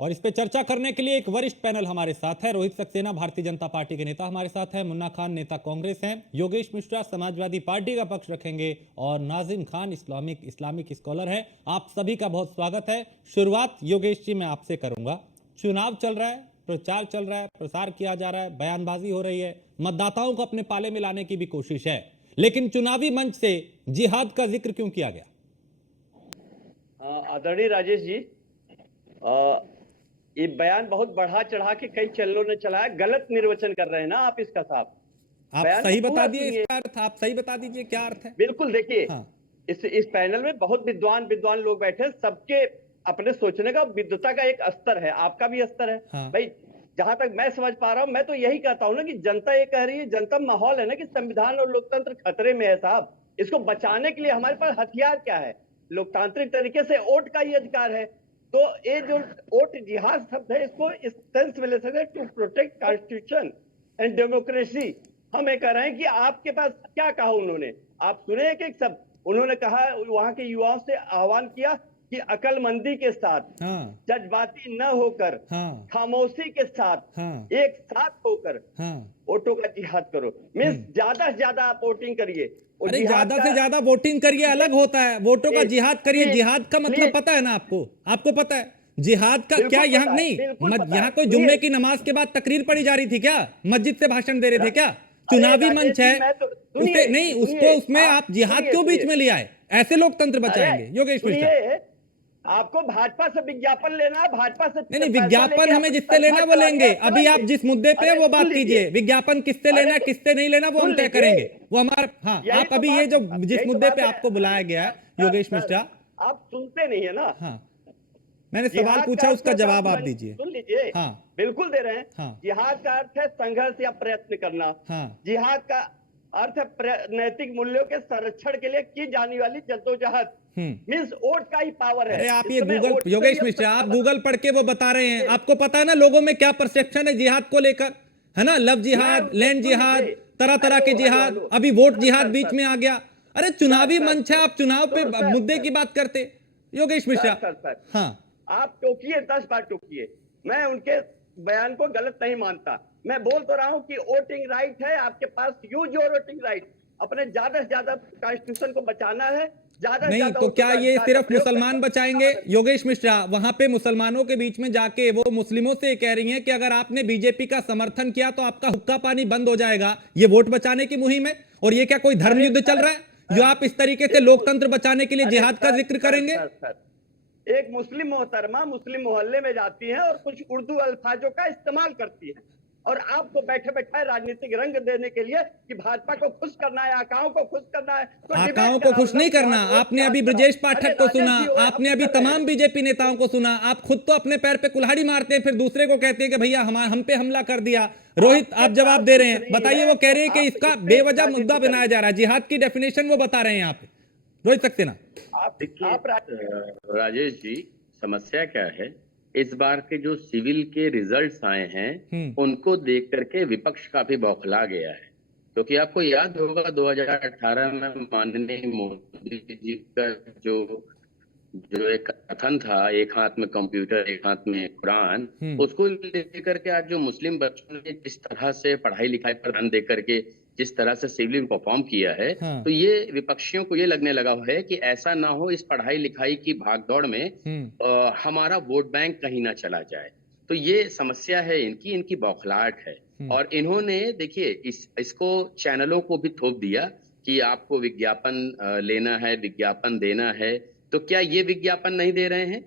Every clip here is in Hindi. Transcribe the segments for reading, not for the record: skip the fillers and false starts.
और इस पे चर्चा करने के लिए एक वरिष्ठ पैनल हमारे साथ है। रोहित सक्सेना भारतीय जनता पार्टी के नेता हमारे साथ है, मुन्ना खान नेता कांग्रेस हैं, योगेश मिश्रा समाजवादी पार्टी का पक्ष रखेंगे और नाजिम खान इस्लामिक स्कॉलर हैं। आप सभी का बहुत स्वागत है। शुरुआत योगेश जी मैं आपसे करूंगा। चुनाव चल रहा है, प्रचार चल रहा है, प्रसार किया जा रहा है, बयानबाजी हो रही है, मतदाताओं को अपने पाले में लाने की भी कोशिश है, लेकिन चुनावी मंच से जिहाद का जिक्र क्यों किया गया? आदरणीय राजेश जी, ये बयान बहुत बढ़ा चढ़ा के कई चैनलों ने चलाया, गलत निर्वचन कर रहे हैं ना आप इसका साहब। आप सही बता दिए इसका अर्थ, आप सही बता दीजिए क्या अर्थ है। बिल्कुल, देखिए हाँ। इस पैनल में बहुत विद्वान लोग बैठे हैं, सबके अपने सोचने का विद्वता का एक स्तर है, आपका भी स्तर है। हाँ। भाई जहां तक मैं समझ पा रहा हूं, मैं तो यही कहता हूं ना कि जनता ये कह रही है, जनता माहौल है ना कि संविधान और लोकतंत्र खतरे में है साहब। इसको बचाने के लिए हमारे पास हथियार क्या है? लोकतांत्रिक तरीके से वोट का ही अधिकार है। तो ये जो वोट जिहाद शब्द है, इसको इस सेंस में ले सकते हैं, to protect constitution and democracy. हम ये कह रहे हैं कि आपके पास क्या कहा उन्होंने, आप सुने एक शब्द उन्होंने कहा, वहां के युवाओं से आह्वान किया कि अकलमंदी के साथ, हाँ। जज्बाती न होकर, हाँ। खामोशी के साथ, हाँ। एक साथ होकर हाँ। वोटों का जिहाद करो। मीन्स ज्यादा से ज्यादा आप वोटिंग करिए। अरे ज्यादा से ज्यादा वोटिंग करिए अलग होता है, वोटों का जिहाद करिए। जिहाद का मतलब पता है ना आपको? आपको पता है जिहाद का क्या? यहाँ नहीं, यहाँ कोई जुम्मे की नमाज के बाद तकरीर पढ़ी जा रही थी क्या? मस्जिद से भाषण दे रहे थे क्या? चुनावी मंच है उसे नहीं, उसको उसमें आप जिहाद क्यों बीच में ले आए? ऐसे लोकतंत्र बचाएंगे योगेश मिश्रा? आपको भाजपा से विज्ञापन लेना है, भाजपा से नहीं, विज्ञापन हमें जिससे लेना वो लेंगे। अभी आप जिस मुद्दे पे वो बात कीजिए, विज्ञापन किससे लेना है किससे नहीं लेना वो हम तय करेंगे, वो हमारा। हाँ, आप अभी ये जो जिस मुद्दे पे आपको बुलाया गया है योगेश मिश्रा, आप सुनते नहीं है ना। हाँ, मैंने सवाल पूछा, उसका जवाब आप दीजिए। सुन लीजिए। हाँ, बिल्कुल दे रहे हैं। हाँ। जिहाद का अर्थ है संघर्ष या प्रयत्न करना। हाँ। जिहाद का अर्थ है नैतिक मूल्यों के संरक्षण के लिए की जाने वाली जद्दोजहद। मींस वोट का ही पावर है। अरे आप ये गूगल, योगेश मिश्रा आप गूगल पढ़ के वो बता रहे हैं, आपको पता है ना लोगों में क्या परसेप्शन है जिहाद को लेकर, है ना? लव जिहाद, लैंड जिहाद, तरह तरह के जिहाद, अभी वोट जिहाद बीच में आ गया। अरे चुनावी मंच है, आप चुनाव पे मुद्दे की बात करते योगेश मिश्रा। हाँ, आप टोकिए, 10 बार टोकिए, मैं उनके बयान को गलत नहीं मानता। मैं बोल तो रहा हूं कि वोटिंग राइट है आपके पास, यूज योर वोटिंग राइट। अपने ज्यादा से ज्यादा कॉन्स्टिट्यूशन को बचाना है, ज्यादा नहीं तो क्या ये सिर्फ मुसलमान बचाएंगे योगेश मिश्रा? वहां पे मुसलमानों के बीच में जाके वो मुस्लिमों से कह रही हैं कि अगर आपने बीजेपी का समर्थन किया तो आपका हुक्का पानी बंद हो जाएगा। ये वोट बचाने की मुहिम है? और ये क्या कोई धर्म युद्ध चल रहा है जो आप इस तरीके से लोकतंत्र बचाने के लिए जिहाद का जिक्र करेंगे? एक मुस्लिम मोहतरमा मुस्लिम मोहल्ले में जाती है और कुछ उर्दू अल्फाजों का इस्तेमाल करती है, और आपको बैठे बैठे राजनीतिक रंग देने के लिए कि भाजपा को खुश करना है, आकाओं को खुश करना है, तो आकाओं को खुश नहीं करना। आपने अभी ब्रजेश पाठक को सुना, आपने अभी तमाम बीजेपी नेताओं को सुना। आप खुद तो अपने पैर पे कुल्हाड़ी मारते हैं, फिर दूसरे को कहते हैं कि भैया हम पे हमला कर दिया। रोहित आप जवाब दे रहे हैं, बताइए। वो कह रहे हैं कि इसका बेवजह मुद्दा बनाया जा रहा है, जिहाद की डेफिनेशन वो बता रहे हैं यहाँ पे। रोहित सक्सेना, आप देखिए राजेश जी, समस्या क्या है, इस बार के जो सिविल के रिजल्ट्स आए हैं उनको देख करके विपक्ष काफी बौखला गया है। क्योंकि आपको याद होगा 2018 में माननीय मोदी जी का जो एक कथन था, एक हाथ में कंप्यूटर एक हाथ में कुरान, उसको लेकर के आज जो मुस्लिम बच्चों ने जिस तरह से पढ़ाई लिखाई पर ध्यान दे करके जिस तरह से सिविल परफॉर्म किया है, हाँ। तो ये विपक्षियों को ये लगने लगा है कि ऐसा ना हो इस पढ़ाई लिखाई की भागदौड़ में हमारा वोट बैंक कहीं ना चला जाए। तो ये समस्या है इनकी बौखलाहट है। और इन्होंने देखिए इसको चैनलों को भी थोप दिया कि आपको विज्ञापन लेना है, विज्ञापन देना है। तो क्या ये विज्ञापन नहीं दे रहे हैं?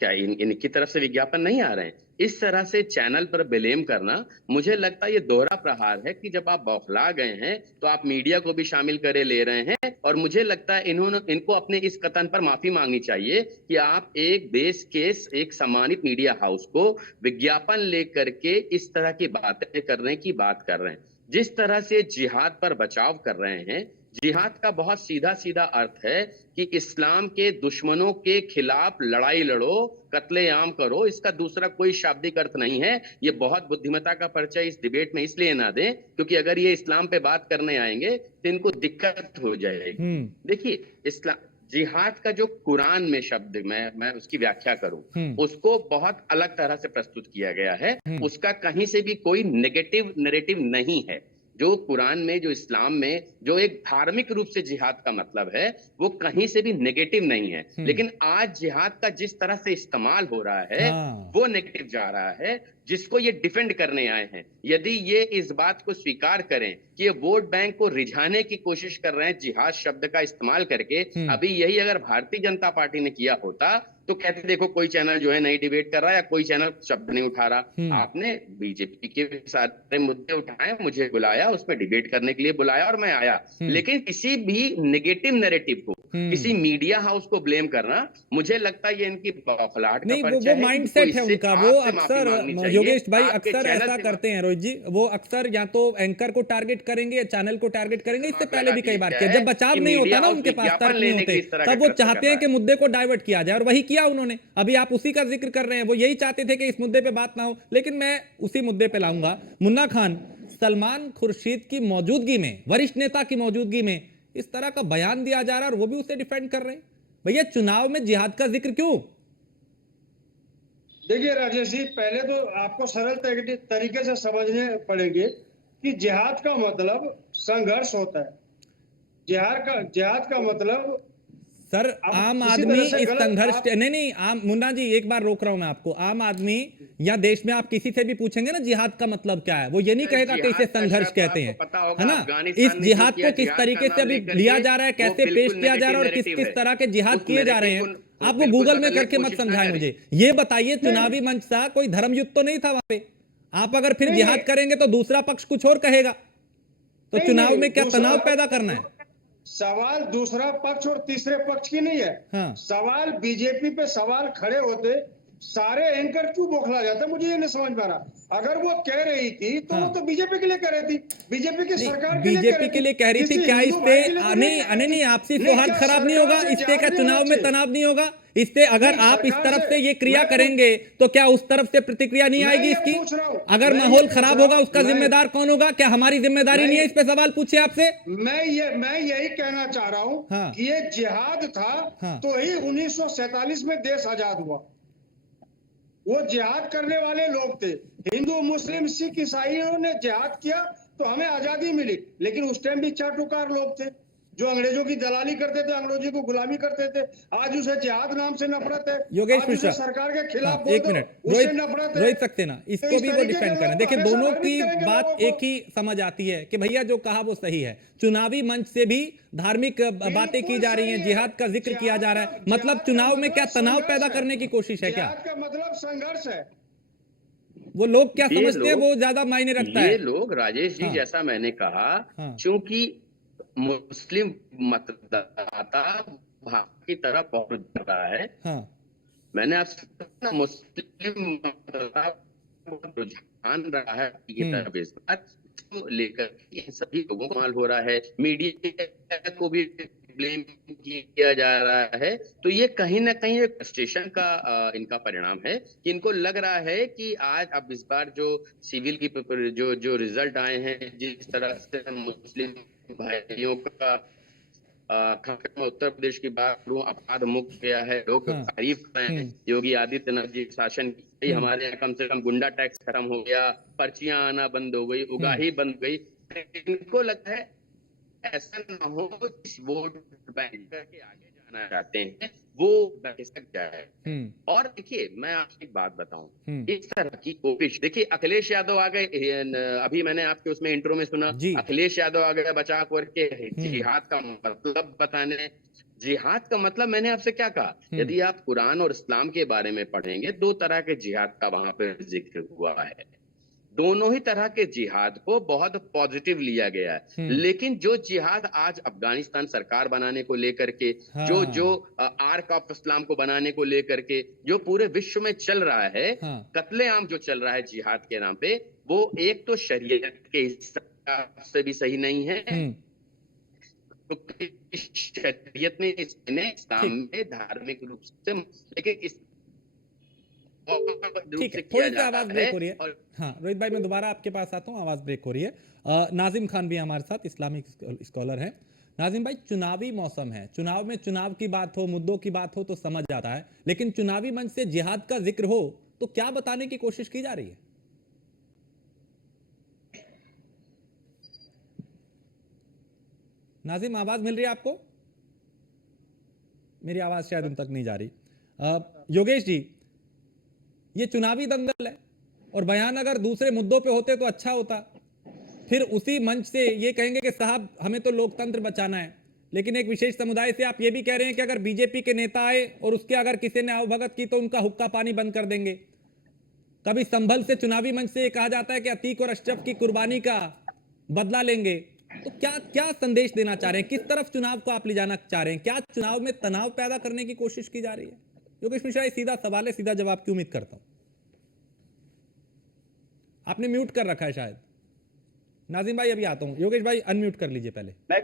क्या इनकी तरफ से विज्ञापन नहीं आ रहे हैं? इस तरह से चैनल पर ब्लेम करना, मुझे लगता है ये दोहरा प्रहार है कि जब आप बौखला गए हैं तो आप मीडिया को भी शामिल करे ले रहे हैं। और मुझे लगता है इनको अपने इस कथन पर माफी मांगनी चाहिए कि आप एक देश के एक सम्मानित मीडिया हाउस को विज्ञापन लेकर के इस तरह की बातें करने की बात कर रहे हैं। जिस तरह से जिहाद पर बचाव कर रहे हैं, जिहाद का बहुत सीधा सीधा अर्थ है कि इस्लाम के दुश्मनों के खिलाफ लड़ाई लड़ो, कत्लेआम करो। इसका दूसरा कोई शाब्दिक अर्थ नहीं है। ये बहुत बुद्धिमत्ता का परिचय इस डिबेट में इसलिए ना दें क्योंकि अगर ये इस्लाम पे बात करने आएंगे तो इनको दिक्कत हो जाएगी। देखिए जिहाद का जो कुरान में शब्द मैं उसकी व्याख्या करूं, उसको बहुत अलग तरह से प्रस्तुत किया गया है। उसका कहीं से भी कोई नेगेटिव नैरेटिव नहीं है। जो कुरान में, जो इस्लाम में जो एक धार्मिक रूप से जिहाद का मतलब है, वो कहीं से भी नेगेटिव नहीं है। लेकिन आज जिहाद का जिस तरह से इस्तेमाल हो रहा है, वो नेगेटिव जा रहा है, जिसको ये डिफेंड करने आए हैं। यदि ये इस बात को स्वीकार करें कि ये वोट बैंक को रिझाने की कोशिश कर रहे हैं जिहाद शब्द का इस्तेमाल करके, अभी यही अगर भारतीय जनता पार्टी ने किया होता तो कहते देखो कोई चैनल जो है नहीं डिबेट कर रहा है या कोई चैनल शब्द नहीं उठा रहा। आपने बीजेपी के सारे मुद्दे उठाए, मुझे बुलाया, उसमें डिबेट करने के लिए बुलाया और मैं आया। लेकिन किसी भी नेगेटिव नैरेटिव को, किसी मीडिया हाउस को ब्लेम करना, मुझे लगता है ये इनकी बौखलाहट का परिचय है। वो माइंडसेट है उनका। वो अक्सर योगेश भाई अक्सर ऐसा करते हैं रोहित जी, वो अक्सर या तो एंकर को टारगेट करेंगे या चैनल को टारगेट करेंगे। इससे पहले भी कई बार किया, जब बचाव नहीं होता ना, उनके पास तर्क नहीं होते, तब वो चाहते हैं कि मुद्दे को डाइवर्ट किया जाए, और वही किया उन्होंने। अभी आप उसी का जिक्र कर रहे हैं, वो यही चाहते थे कि इस मुद्दे पे बात ना हो। लेकिन मैं उसी मुद्दे पे लाऊंगा। मुन्ना खान, सलमान खुर्शीद की मौजूदगी में, वरिष्ठ नेता की मौजूदगी में इस तरह का बयान दिया जा रहा है और वो भी उसे डिफेंड कर रहे हैं। भैया चुनाव में जिहाद का जिक्र क्यों? देखिए राजेश जी, पहले तो आपको सरल तरीके से समझने पड़ेंगे कि जिहाद का मतलब संघर्ष होता है। जिहाद का मतलब सर, आम आदमी इस संघर्ष नहीं, आम मुन्ना जी एक बार रोक रहा हूं मैं आपको। आम आदमी या देश में आप किसी से भी पूछेंगे ना जिहाद का मतलब क्या है, वो ये नहीं कहेगा कि इसे संघर्ष कहते हैं, है ना। इस जिहाद को किस तरीके से अभी लिया जा रहा है, कैसे पेश किया जा रहा है और किस किस तरह के जिहाद किए जा रहे हैं, आप वो गूगल में करके मत समझाएं मुझे। ये बताइए, चुनावी मंच सा कोई धर्म युद्ध तो नहीं था वहां पे? आप अगर फिर जिहाद करेंगे तो दूसरा पक्ष कुछ और कहेगा, तो चुनाव में क्या तनाव पैदा करना है? सवाल दूसरा पक्ष और तीसरे पक्ष की नहीं है। हाँ। सवाल बीजेपी पे सवाल खड़े होते सारे एंकर क्यों बौखला जाते, मुझे ये नहीं समझ में आ रहा। अगर वो कह रही थी तो वो तो बीजेपी के लिए कह रही थी, बीजेपी की सरकार बीजेपी के लिए कह रही थी। क्या इससे नहीं आपसी सौहार्द खराब नहीं होगा? इससे क्या चुनाव में तनाव नहीं होगा? इससे अगर आप इस तरफ से ये क्रिया करेंगे तो क्या उस तरफ से प्रतिक्रिया नहीं आएगी इसकी? अगर माहौल खराब होगा उसका जिम्मेदार कौन होगा? क्या हमारी जिम्मेदारी नहीं है इस पे सवाल पूछे आपसे? मैं यही कहना चाह रहा हूं कि ये जिहाद था तो ही 1947 में देश आजाद हुआ। वो जिहाद करने वाले लोग थे, हिंदू मुस्लिम सिख ईसाइयों ने जिहाद किया तो हमें आजादी मिली। लेकिन उस टाइम भी चाटुकार लोग थे जो अंग्रेजों की दलाली करते थे, अंग्रेजों को गुलामी करते थे। आज उसे जिहाद नाम से नफरत है, योगेश मिश्रा सरकार के खिलाफ एक मिनट, उससे नफरत है। रोहित सक्सेना, इसको भी वो डिफेंड करें। देखिए दोनों की बात एक ही समझ आती है कि भैया जो कहा वो सही है। चुनावी मंच से भी धार्मिक बातें की जा रही हैं, जिहाद का जिक्र किया जा रहा है, मतलब चुनाव में क्या तनाव पैदा करने की कोशिश है क्या? जिहाद का मतलब संघर्ष है। वो लोग क्या समझते हैं वो ज्यादा मायने रखता है। ये लोग राजेश जी, जैसा मैंने कहा, क्योंकि मुस्लिम मतदाता भारत की तरफ पहुंच रहा है। मैंने आपसे मुस्लिम मतदाता रुझान रहा है की तरफ, इस बात को लेकर इन सभी लोगों को माल हो रहा है, मीडिया को भी ब्लेम किया जा रहा है। तो ये कहीं ना कहीं एक फ्रस्ट्रेशन का इनका परिणाम है कि इनको लग रहा है कि आज अब इस बार जो सिविल की जो रिजल्ट आए हैं, जिस तरह से मुस्लिम भाइयों का उत्तर प्रदेश की बात करूं, अपराध मुक्त गया है, लोग तारीफ कर रहे हैं योगी आदित्यनाथ जी शासन की। हमारे यहाँ कम से कम गुंडा टैक्स खत्म हो गया, पर्चियां आना बंद हो गई, उगाही बंद गई। इनको लगता है ऐसा ना हो, इस वोट बैंक के आगे जाना चाहते हैं, वो सक जाए। और देखिए मैं आपको एक बात बताऊं, इस तरह की कोशिश, देखिए अखिलेश यादव आ गए, अभी मैंने आपके उसमें इंट्रो में सुना, अखिलेश यादव आ गए बचाव करके जिहाद का मतलब बताने। जिहाद का मतलब मैंने आपसे क्या कहा, यदि आप कुरान और इस्लाम के बारे में पढ़ेंगे, दो तरह के जिहाद का वहां पर जिक्र हुआ है। दोनों ही तरह के जिहाद को बहुत पॉजिटिव लिया गया है। लेकिन जो जिहाद आज अफगानिस्तान सरकार बनाने को लेकर के, जो आर्क ऑफ इस्लाम को बनाने को लेकर के जो पूरे विश्व में चल रहा है, कत्लेआम जो चल रहा है जिहाद के नाम पे, वो एक तो शरीयत के हिसाब से भी सही नहीं है, तो शरीयत में इस्लाम में धार्मिक रूप से, लेकिन इस ठीक है, थोड़ी सी आवाज ब्रेक हो रही है। हाँ रोहित भाई, मैं दोबारा आपके पास आता हूँ, आवाज ब्रेक हो रही है। नाजिम खान भी हमारे साथ इस्लामिक स्कॉलर हैं। नाजिम भाई, चुनावी मौसम है, चुनाव में चुनाव की बात हो, मुद्दों की बात हो तो समझ आता है, लेकिन चुनावी मंच से जिहाद का जिक्र हो तो क्या बताने की कोशिश की जा रही है? नाजिम, आवाज मिल रही है आपको? मेरी आवाज शायद उन तक नहीं जा रही। योगेश जी, ये चुनावी दंगल है और बयान अगर दूसरे मुद्दों पे होते तो अच्छा होता, फिर उसी मंच से ये कहेंगे कि साहब हमें तो लोकतंत्र बचाना है, लेकिन एक विशेष समुदाय से आप ये भी कह रहे हैं कि अगर बीजेपी के नेता आए और उसके अगर किसी ने आवभगत की तो उनका हुक्का पानी बंद कर देंगे। कभी संभल से चुनावी मंच से कहा जाता है कि अतीक और अशरफ की कुर्बानी का बदला लेंगे। तो क्या क्या संदेश देना चाह रहे हैं, किस तरफ चुनाव को आप ले जाना चाह रहे हैं? क्या चुनाव में तनाव पैदा करने की कोशिश की जा रही है? योगेश मिश्रा, ये सीधा सवाल है, सीधा जवाब की उम्मीद करता हूं। आपने म्यूट कर रखा है शायद। नाजिम भाई अभी आता हूं, योगेश भाई अनम्यूट कर लीजिए पहले। मैं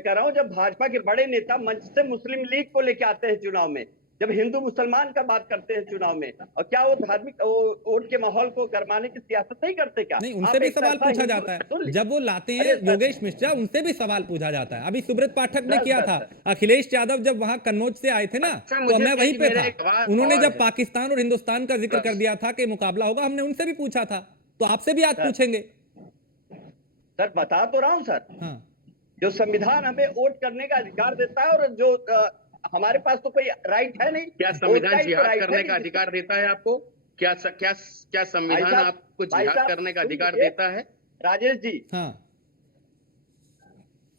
कह रहा हूं, जब भाजपा के बड़े नेता मंच से मुस्लिम लीग को लेके आते हैं चुनाव में, जब हिंदू मुसलमान का बात करते हैं चुनाव में, और क्या वो धार्मिक वोट के माहौल को गरमाने की सियासत नहीं करते क्या? नहीं, उनसे भी सवाल पूछा जाता है जब वो लाते हैं योगेश मिश्रा, उनसे भी सवाल पूछा जाता है। अभी सुब्रत पाठक ने किया था, अखिलेश यादव जब वहां कन्नौज से आए थे ना, तो मैं वहीं पे था, उन्होंने जब पाकिस्तान और हिंदुस्तान का जिक्र कर दिया था कि मुकाबला होगा, हमने उनसे भी पूछा था, तो आपसे भी आज पूछेंगे। सर बता तो रहा हूं सर, हाँ। जो संविधान हमें वोट करने का अधिकार देता है, और जो हमारे पास तो कोई राइट है नहीं। क्या संविधान जिहाद करने का अधिकार देता है आपको? क्या संविधान आपको जिहाद करने का अधिकार देता है? राजेश जी, हाँ,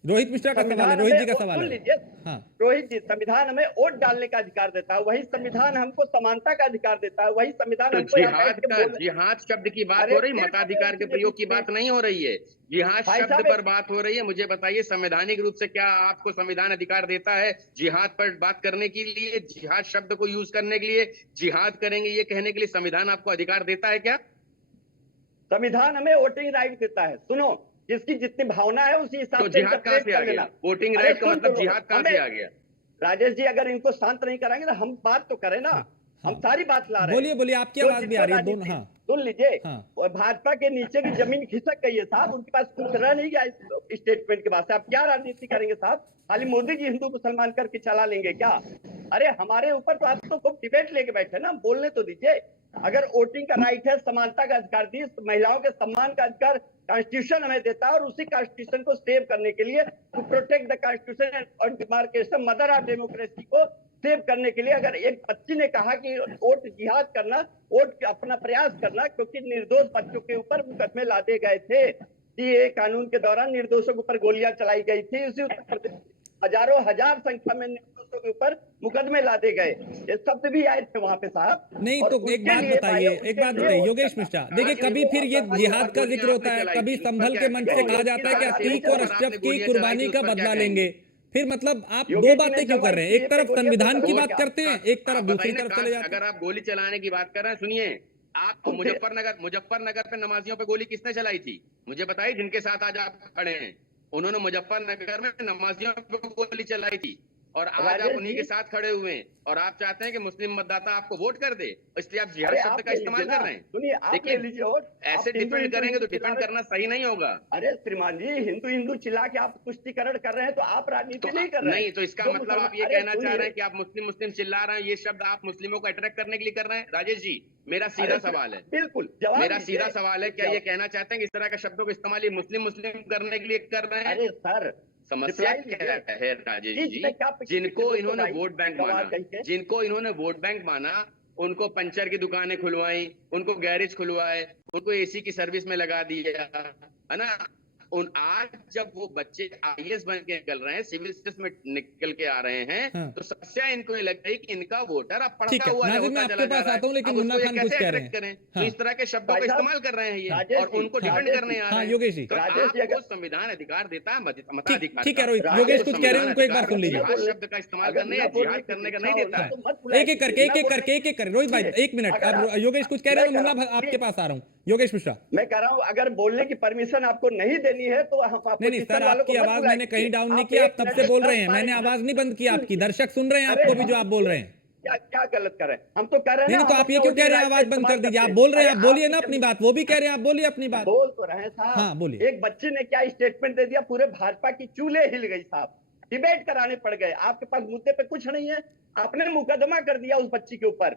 रोहित मिश्रा का सवाल है, रोहित जी का सवाल है। लीजिए, हाँ रोहित जी, संविधान हमें वोट डालने का अधिकार देता है, वही संविधान हमको समानता का अधिकार देता है, वही संविधान तो हमको जिहाद शब्द की बात हो रही, मताधिकार के प्रयोग की बात नहीं हो रही है, जिहाद शब्द पर बात हो रही है। मुझे बताइए, संवैधानिक रूप से क्या आपको संविधान अधिकार देता है जिहाद पर बात करने के लिए, जिहाद शब्द को यूज करने के लिए, जिहाद करेंगे ये कहने के लिए संविधान आपको अधिकार देता है क्या? संविधान हमें वोटिंग राइट देता है। सुनो, जिसकी जितनी भावना है उसी हिसाब से जिहाद कहां से आ गया? वोटिंग राइट का मतलब जिहाद कहां से आ गया? राजेश जी, अगर इनको शांत नहीं कराएंगे तो हम बात तो करें ना। हम सारी बात ला रहे हैं। बोलिए बोलिए, आपकी आवाज भी आ रही है दोनों। हाँ, सुन लीजिए, और भाजपा के नीचे की जमीन खिसक गई है साहब, उनके पास कुछ रह नहीं गया इस स्टेटमेंट के बाद से। आप क्या राजनीति करेंगे साहब? खाली मोदी जी हिंदू मुसलमान करके चला लेंगे क्या? अरे हमारे ऊपर तो आप तो खूब डिबेट लेके बैठे ना, बोलने तो दीजिए। अगर वोटिंग का राइट है, समानता का अधिकार दी, महिलाओं के सम्मान का अधिकार कॉन्स्टिट्यूशन हमें देता है, और उसी कॉन्स्टिट्यूशन को सेव करने के लिए, टू प्रोटेक्ट द कॉन्स्टिट्यूशन और डिमार्केशन, मदर ऑफ डेमोक्रेसी को सेव करने के लिए, अगर एक बच्ची ने कहा कि वोट जिहाद करना, वोट अपना प्रयास करना, क्योंकि निर्दोष बच्चों के ऊपर मुकदमे लादे गए थे, सीएए कानून के दौरान निर्दोषों के ऊपर गोलियां चलाई गई थी, उसी उत्तर प्रदेश हजारों हजार संख्या में निर्दोषों के ऊपर मुकदमे लादे गए, ये शब्द भी आए थे वहां पे साहब। नहीं तो एक बात बताइए योगेश मिश्रा, देखिए कभी फिर ये जिहाद का जिक्र होता है, कभी संभल के मंच से कहा जाता है कि अतीक और अशरफ की कुर्बानी का बदला लेंगे, फिर मतलब आप दो बातें क्यों कर रहे हैं? एक तरफ संविधान की बात करते हैं, एक तरफ दूसरी तरफ चले जाते हैं। अगर आप गोली चलाने की बात कर रहे हैं, सुनिए, आप मुजफ्फरनगर पे नमाजियों पे गोली किसने चलाई थी? मुझे बताइए, जिनके साथ आज आप खड़े हैं, उन्होंने मुजफ्फरनगर में नमाजियों पे गोली चलाई थी, और आज आप उन्हीं के साथ खड़े हुए हैं, और आप चाहते हैं कि मुस्लिम मतदाता आपको वोट कर दे, इसलिए आप जिहाद शब्द का इस्तेमाल कर रहे हैं। देखिए, ऐसे डिफेंड करेंगे तो डिफेंड करना सही नहीं होगा। अरे श्रीमान जी, हिंदू हिंदू चिल्ला के आप तुष्टीकरण कर रहे हैं, तो आप राजनीति नहीं कर रहे हैं। नहीं, तो इसका मतलब आप ये कहना चाह रहे हैं कि आप मुस्लिम मुस्लिम चिल्ला रहे हैं, ये शब्द आप मुस्लिमों को अट्रैक्ट करने के लिए कर रहे हैं? राजेश जी, मेरा सीधा सवाल है, बिल्कुल मेरा सीधा सवाल है, क्या ये कहना चाहते हैं कि इस तरह के शब्दों का इस्तेमाल ये मुस्लिम मुस्लिम करने के लिए कर रहे हैं? अरे सर, समस्या क्या है राजेश जी? जिनको इन्होंने वोट बैंक माना, उनको पंचर की दुकानें खुलवाई, उनको गैरेज खुलवाए, उनको एसी की सर्विस में लगा दिया, है ना? आज जब वो बच्चे आईएएस बन के निकल रहे हैं, सिविल सर्विस में निकल के आ रहे हैं, तो समस्या इनको ये लग रही कि इनका वोटर अब पढ़ता हुआ होता चला जा रहा है। लेकिन मुन्ना खान कुछ कह रहे हैं, तो इस तरह के शब्दों का इस्तेमाल कर रहे हैं ये, और उनको डिफेंड करने आ रहे हैं। योगेश जी, तो आपको संविधान अधिकार देता है मताधिकार। ठीक है रोहित, योगेश कुछ कह रहे हैं, उनको एक बार सुन लीजिए। जिहाद शब्द का इस्तेमाल करने या जिहाद करने का नहीं देता है। एक एक करके रोहित भाई, एक मिनट, अब योगेश कुछ कह रहे हैं, मुन्ना आपके पास आ रहा हूँ। योगेश मिश्रा, मैं कह रहा हूँ, अगर बोलने की परमिशन आपको नहीं देनी है तो हम नहीं सर, आपकी आवाज मैंने कहीं डाउन नहीं किया, आप तब से बोल रहे हैं, मैंने आवाज नहीं बंद की आपकी, दर्शक सुन रहे हैं आपको भी जो आप बोल रहे हैं। क्या गलत कर रहे हैं? हम तो कह रहे हैं नहीं, तो आप ये क्यों कह रहे हैं आवाज बंद कर दीजिए? आप बोल रहे हैं, आप बोलिए ना अपनी बात, वो भी कह रहे हैं आप बोलिए अपनी बात। बोल तो रहे हैं साहब। हाँ बोलिए। एक बच्चे ने क्या स्टेटमेंट दे दिया, पूरे भाजपा की चूल्हे हिल गई साहब। डिबेट कराने पड़ गए। आपके पास मुद्दे पे कुछ नहीं है, आपने मुकदमा कर दिया उस बच्ची के ऊपर।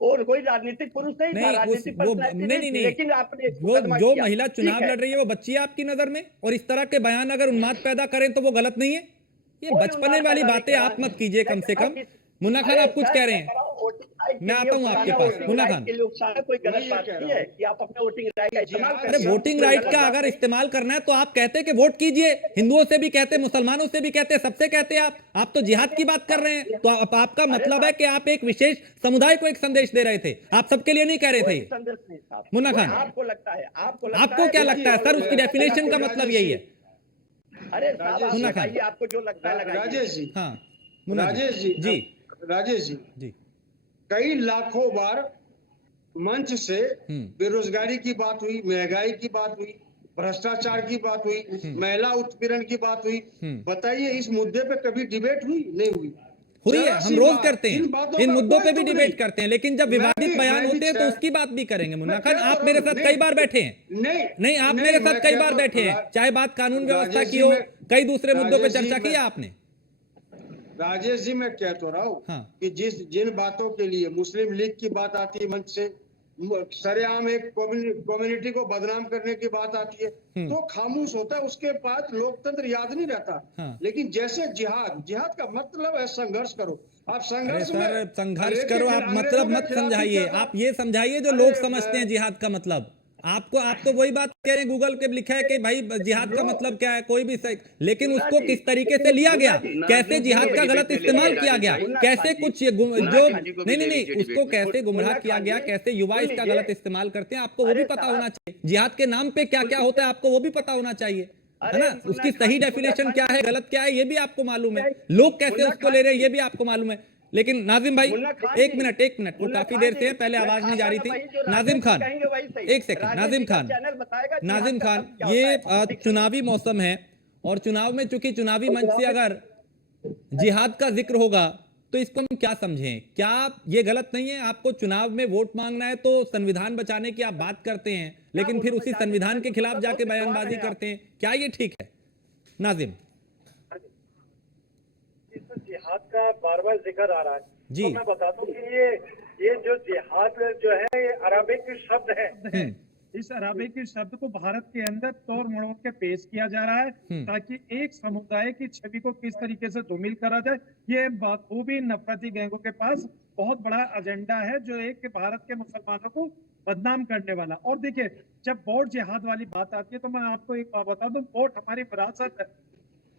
और कोई राजनीतिक पुरुष नहीं था, राजनीतिक पर्सनैलिटी नहीं थी, लेकिन आपने वो मुकदमा जो किया। महिला चुनाव लड़ रही है वो बच्ची है आपकी नजर में, और इस तरह के बयान अगर उन्माद पैदा करें तो वो गलत नहीं है? ये कोई बचपने उन्माद वाली पैदा नहीं बातें करा। आप मत कीजिए कम से कम। मुन्ना खान अरे आप कुछ सर, कह रहे मैं हैं? कह रहा हूं, वोटिंग राइट के मैं लिए आता हूं आपके पास, वोटिंग मुन्ना राइट खान। के लिए उकसाना कोई गलत बात कह रहा नहीं है कि आप अपने वोटिंग राइट का इस्तेमाल अरे अरे करें। वोटिंग कोई राइट गलत का बात अगर नहीं। इस्तेमाल करना है तो आप कहते कि वोट कीजिए, हिंदुओं से भी कहते, मुसलमानों से भी कहते, सबसे कहते आप तो जिहाद की बात कर रहे हैं। तो आपका अरे मतलब है साहब, कि आप एक विशेष समुदाय को एक संदेश दे रहे थे, आप सबके लिए नहीं कह रहे कोई थे। संदेश नहीं साहब। मुन्ना कोई खान, आपको लगता है, आपको क्या लगता है सर? उसकी डेफिनेशन का मतलब यही है। अरे साहब, आप मुन्ना खान। लगाइए, आपको जो लगता है लगाइए। राजेश जी, हाँ मुन्ना राजेश जी, जी राजेश जी, जी कई लाखों बार मंच से बेरोजगारी की बात हुई, महंगाई की बात हुई, भ्रष्टाचार की बात हुई, महिला उत्पीड़न की बात हुई। बताइए इस मुद्दे पे कभी डिबेट हुई? नहीं हुई। हुई है, हम रोज करते हैं, इन मुद्दों पे भी डिबेट नहीं। करते हैं, लेकिन जब विवादित बयान होते हैं तो उसकी बात भी करेंगे। मुन्ना खान, आप मेरे साथ कई बार बैठे हैं। नहीं, आप मेरे साथ कई बार बैठे हैं, चाहे बात कानून व्यवस्था की हो, कई दूसरे मुद्दों पे चर्चा की है आपने। राजेश जी, मैं कह तो रहा हूँ कि जिन बातों के लिए मुस्लिम लीग की बात आती है मंच से, सरेआम एक कम्युनिटी को बदनाम करने की बात आती है तो खामोश होता है, उसके बाद लोकतंत्र याद नहीं रहता। लेकिन जैसे जिहाद का मतलब है संघर्ष करो। आप संघर्ष में संघर्ष करो, आप मतलब मत समझाइए, आप ये समझाइए जो लोग समझते हैं जिहाद का मतलब। आप तो वही बात कह रहे हैं, गूगल पे लिखा है कि भाई जिहाद का मतलब क्या है, कोई भी सही, लेकिन उसको किस तरीके से लिया गया, कैसे जिहाद का गलत इस्तेमाल किया गया, कैसे कुछ जो नहीं, उसको कैसे गुमराह किया गया, कैसे युवा इसका गलत इस्तेमाल करते हैं, आपको वो भी पता होना चाहिए। जिहाद के नाम पे क्या क्या होता है आपको वो भी पता होना चाहिए, है ना? उसकी सही डेफिनेशन क्या है, गलत क्या है, ये भी आपको मालूम है, लोग कैसे उसको ले रहे हैं ये भी आपको मालूम है। लेकिन नाजिम भाई, एक मिनट, वो काफी देर से है, पहले आवाज नहीं जा रही थी। नाजिम खान, एक सेकंड, नाजिम खान, ये चुनावी मौसम है और चुनाव में चूंकि चुनावी मंच से अगर जिहाद का जिक्र होगा तो इसको हम क्या समझें? क्या ये गलत नहीं है? आपको चुनाव में वोट मांगना है तो संविधान बचाने की आप बात करते हैं, लेकिन फिर उसी संविधान के खिलाफ जाके बयानबाजी करते हैं, क्या ये ठीक है? नाजिम जिहाद का बार बार जिक्र आ रहा है जी, तो मैं बता दूं कि ये जो जिहाद जो है ये अरबिक शब्द है। इस अरबिक शब्द को भारत के अंदर तोड़ मरोड़ के पेश किया जा रहा है ताकि एक समुदाय की छवि को किस तरीके से धूमिल करा जाए। ये बखूबी नफरती गैंगों के पास बहुत बड़ा एजेंडा है जो एक भारत के मुसलमानों को बदनाम करने वाला। और देखिए, जब वोट जिहाद वाली बात आती है तो मैं आपको एक बात बता दूं, वोट हमारी विरासत है,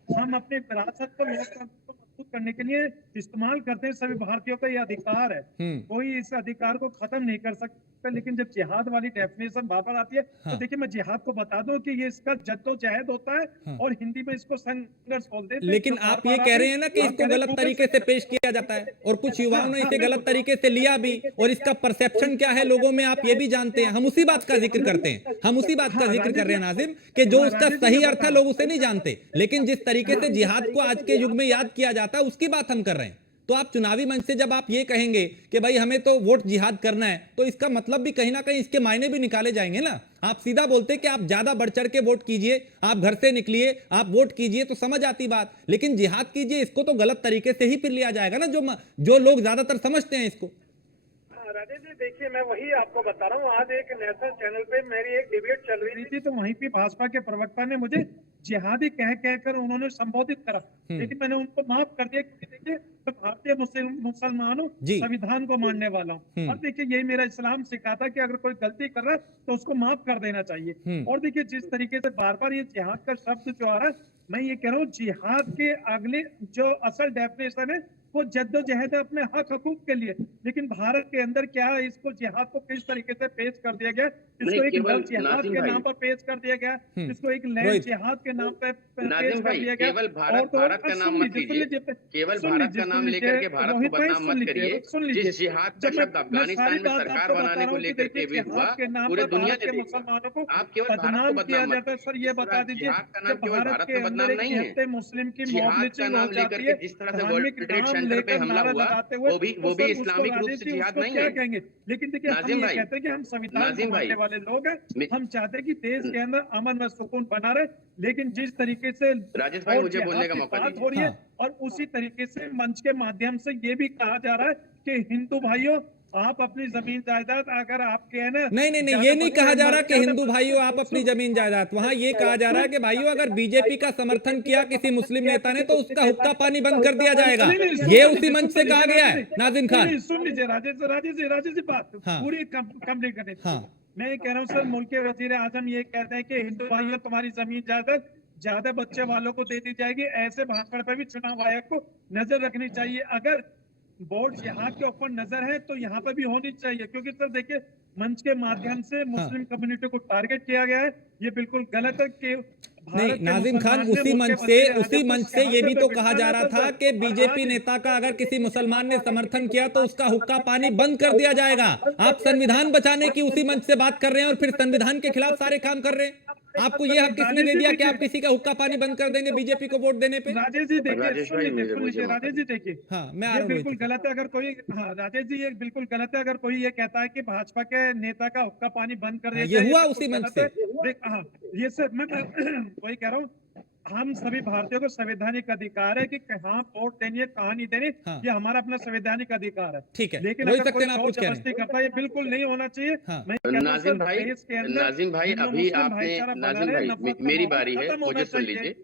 हम अपने विरासत को लोकतंत्र को मजबूत करने के लिए इस्तेमाल करते हैं। सभी भारतीयों का ये अधिकार है, कोई इस अधिकार को खत्म नहीं कर सकता। लेकिन जब जिहाद वाली डेफिनेशन बार बार आती है तो देखिए, मैं जिहाद को बता दूं कि ये इसका जद्दोजहद होता है और हिंदी में इसको संघर्ष बोलते हैं। लेकिन आप ये कह रहे हैं ना कि इसको गलत तरीके से पेश किया जाता है और कुछ युवाओं ने इसे गलत तरीके से लिया भी, और इसका परसेप्शन क्या है लोगों में आप ये भी जानते हैं। हम उसी बात का जिक्र करते हैं, हम उसी बात का जिक्र कर रहे हैं नाजिम, कि जो उसका सही अर्थ है लोग उसे नहीं जानते, लेकिन जिस तरीके से जिहाद को आज के युग में याद किया जाता है उसकी बात हम कर रहे हैं। तो आप चुनावी मंच से जब आप ये कहेंगे कि भाई हमें तो वोट जिहाद करना है, तो इसका मतलब भी कहीं ना कहीं इसके मायने भी निकाले जाएंगे ना। आप सीधा बोलते कि आप ज्यादा बढ़ चढ़ के वोट कीजिए, आप घर से निकलिए, आप वोट कीजिए तो समझ आती बात, लेकिन जिहाद कीजिए इसको तो गलत तरीके से ही फिर लिया जाएगा ना, जो लोग ज्यादातर समझते हैं इसको। राजेश जी, देखिए, मैं वही आपको बता रहा हूँ, आज एक नेशनल चैनल पे मेरी एक डिबेट चल रही थी तो वहीं पे भाजपा के प्रवक्ता ने मुझे जिहादी कहकर उन्होंने संबोधित करा, लेकिन मैंने उनको माफ कर दिया क्योंकि देखिए, मैं भारतीय मुसलमानों संविधान को मानने वाला हूँ और देखिए, यही मेरा इस्लाम सिखाता है कि अगर कोई गलती कर रहा है तो उसको माफ कर देना चाहिए। और देखिए, जिस तरीके से बार बार ये जिहाद का शब्द जो आ रहा है, मैं ये कह रहा हूँ, जिहाद के अगले जो असल डेफिनेशन है वो जद्दोजहद है अपने हक हकूक के लिए, लेकिन भारत के अंदर क्या है, इसको जिहाद को किस तरीके से पेश कर दिया गया, इसको एक लव जिहाद के नाम पर पेश कर दिया गया, इसको एक लैंड जिहाद के नाम पर पेश कर दिया गया। केवल भारत का नाम मत लीजिए, केवल भारत का नाम लेकर के भारत को बदनाम मत करिए। जिस जिहाद का शब्द अफगानिस्तान में सरकार बनाने को लेकर के भी हुआ, पूरे दुनिया ने मुसलमानों को आप केवल भारत को किया बदनाम जाता है। सर, ये बता दीजिए, जिहाद का नाम केवल भारत में बदनाम नहीं है, मुस्लिम की जिहाद का नाम लेकर के जिस तरह से वर्ल्ड ट्रेड सेंटर पे हमला हुआ, वो भी इस्लामिक रूप से जिहाद नहीं है। कहेंगे, लेकिन देखिए हम ये कहते हैं कि हम संविधान को मानने वाले लोग हैं, हम चाहते हैं कि देश के अंदर अमन व सुकून बना रहे, लेकिन जिस तरीके से राजेश भाई मुझे बोलने का मौका बात हो रही है और उसी तरीके से मंच के माध्यम से ये भी कहा जा रहा है कि हिंदू भाइयों आप अपनी जमीन जायदाद अगर आपके है ना, नहीं, ये नहीं कहा जा रहा कि हिंदू भाइयों आप अपनी जमीन जायदाद, वहां ये कहा जा रहा है कि भाइयों अगर बीजेपी का समर्थन किया किसी मुस्लिम नेता ने तो उसका हुक्का पानी बंद कर दिया जाएगा। ये उसी मंच से कहा गया है। नाजिम खान सुन लीजिए राजेश जी बात पूरी कंप्लीट करने। मैं ये कह रहा हूँ सर, मुल्क के वजीर आजम ये कहते हैं कि हिंदू भाइयों तुम्हारी जमीन जायदाद ज्यादा बच्चे वालों को दे दी जाएगी, ऐसे भाषण पर भी चुनाव आयोग को नजर रखनी चाहिए। अगर बोर्ड यहाँ के ऊपर नजर है तो यहाँ पे भी होनी चाहिए, क्योंकि सर देखिए मंच के माध्यम से मुस्लिम कम्युनिटी को टारगेट किया गया है, ये बिल्कुल गलत है कि नहीं। नाजिम खान उसी मंच से ये भी तो कहा जा रहा था कि बीजेपी नेता का अगर किसी मुसलमान ने समर्थन किया तो उसका हुक्का पानी बंद कर दिया जाएगा। आप संविधान बचाने की उसी मंच से बात कर रहे हैं और फिर संविधान के खिलाफ सारे काम कर रहे हैं। आपको ये हक किसने दे दिया कि आप किसी का हुक्का पानी बंद कर देंगे बीजेपी को वोट देने पे? राजेश जी देखिए, राजेश जी देखिए, हाँ मैं आ रहा हूँ। बिल्कुल गलत है अगर कोई, हाँ राजेश जी ये बिल्कुल गलत है अगर कोई ये कहता है कि भाजपा के नेता का हुक्का पानी बंद कर दिया। ये हुआ उसी मंच से। हाँ ये सर मैं वही कह रहा हूँ, हम सभी भारतीयों को संवैधानिक अधिकार है कि कहाँ वोट देनी है कहाँ नहीं देनी, ये हमारा अपना संवैधानिक अधिकार है। ठीक है, लेकिन अगर कोई जबरदस्ती करता है ये बिल्कुल नहीं होना चाहिए। नाजिम भाई अभी आपने, नाजिम भाई मेरी बारी है, मुझे सुन लीजिए।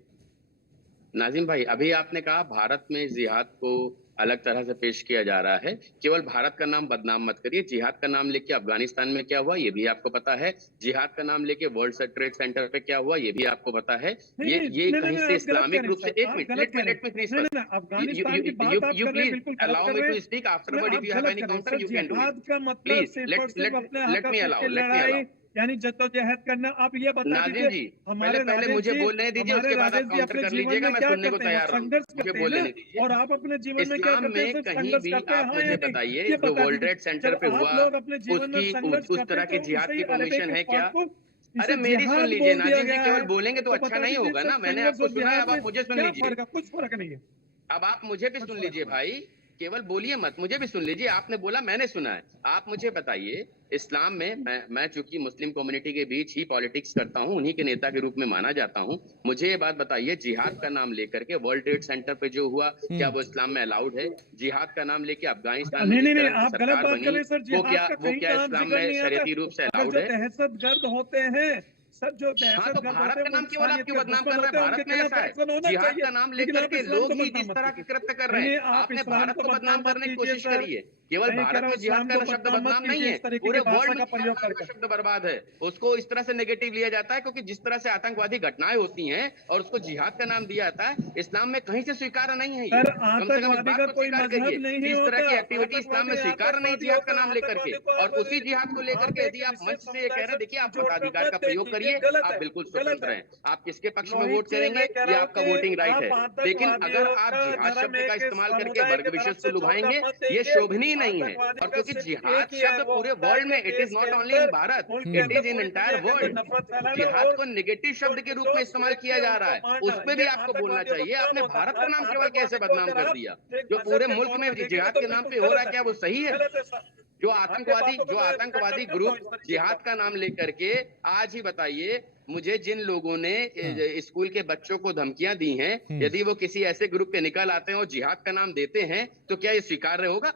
नाजिम भाई अभी आपने कहा भारत में जिहाद को अलग तरह से पेश किया जा रहा है, केवल भारत का नाम बदनाम मत करिए। जिहाद का नाम लेके अफगानिस्तान में क्या हुआ ये भी आपको पता है, जिहाद का नाम लेके वर्ल्ड ट्रेड सेंटर पे क्या हुआ ये भी आपको पता है। ये कहीं से इस्लामिक रूप से, एक minute let me finish first, you please allow me to speak afterward, if you have any counter you can do it please, let me allow यानी जद्दोजहद करना। आप ये बता दीजिए जी, पहले मुझे बोलने दीजिए, उसके बाद आप काउंटर कर लीजिएगा, मैं सुनने को तैयार हूं, मुझे बोलने दीजिए। और आप अपने जीवन में क्या करते हैं? कहीं भी आप मुझे बताइए जो वर्ल्ड ट्रेड सेंटर पे हुआ उसकी उस तरह की जिहाद की परमिशन है क्या? अरे मेरी सुन लीजिए नाजिम जी, केवल बोलेंगे तो अच्छा नहीं होगा ना। मैंने आपको सुना है, अब आप मुझे सुन लीजिए। कुछ फर्क नहीं है, अब आप मुझे भी सुन लीजिए भाई, केवल बोलिए मत, मुझे भी सुन लीजिए। आपने बोला मैंने सुना है, आप मुझे बताइए इस्लाम में मैं चूंकि मुस्लिम कम्युनिटी के बीच ही पॉलिटिक्स करता हूं, उन्हीं के नेता के रूप में माना जाता हूं, मुझे ये बात बताइए जिहाद का नाम लेकर के वर्ल्ड ट्रेड सेंटर पे जो हुआ क्या वो इस्लाम में अलाउड है? जिहाद का नाम लेके अफगानिस्तान में सरकार बनी वो क्या इस्लाम में शरीयती रूप से अलाउड है? दहशतगर्द होते हैं सर, जो हाँ तो भारत का नाम केवल आप क्यों बदनाम कर रहे हैं? भारत में ऐसा है, जिहाद का नाम लेकर के लोग ही जिस तरह के कृत्य कर रहे हैं, आपने भारत को बदनाम करने की कोशिश करी है। केवल भारत में जिहाद का शब्द बदनाम नहीं है, पूरे वर्ल्ड का शब्द बर्बाद है। उसको इस तरह से नेगेटिव लिया जाता है क्योंकि जिस तरह से आतंकवादी घटनाएं होती हैं और उसको जिहाद का नाम दिया जाता है, इस्लाम में कहीं से स्वीकार नहीं है। कम से कम इस बात को स्वीकार करिए, इस तरह की एक्टिविटी इस्लाम में स्वीकार नहीं जिहाद का नाम लेकर के। और उसी जिहाद को लेकर के यदि आप मंच से ये कह रहे हैं, देखिए आप मताधिकार का प्रयोग करिए, आप बिल्कुल स्वतंत्र हैं, आप किसके पक्ष में वोट करेंगे ये आपका वोटिंग राइट है। लेकिन अगर आप जिहाद शब्द का इस्तेमाल करके वर्ग विशेष से लुभाएंगे ये शोभनीय नहीं है। और क्योंकि जिहाद शब्द पूरे वर्ल्ड में, it is not only in Bharat, it is in entire world, जिहाद को नेगेटिव शब्द के रूप में इस्तेमाल किया जा रहा है, उस पर भी आपको बोलना चाहिए। आपने भारत का नाम केवल कैसे बदनाम कर दिया? जो पूरे मुल्क में जिहाद के नाम पे हो रहा है क्या वो सही है? जो आतंकवादी ग्रुप जिहाद का नाम लेकर के, आज ही बताइए मुझे जिन लोगों ने स्कूल के बच्चों को धमकियां दी हैं, यदि वो किसी ऐसे ग्रुप पे निकल आते हैं और जिहाद का नाम देते हैं तो क्या ये स्वीकार्य होगा?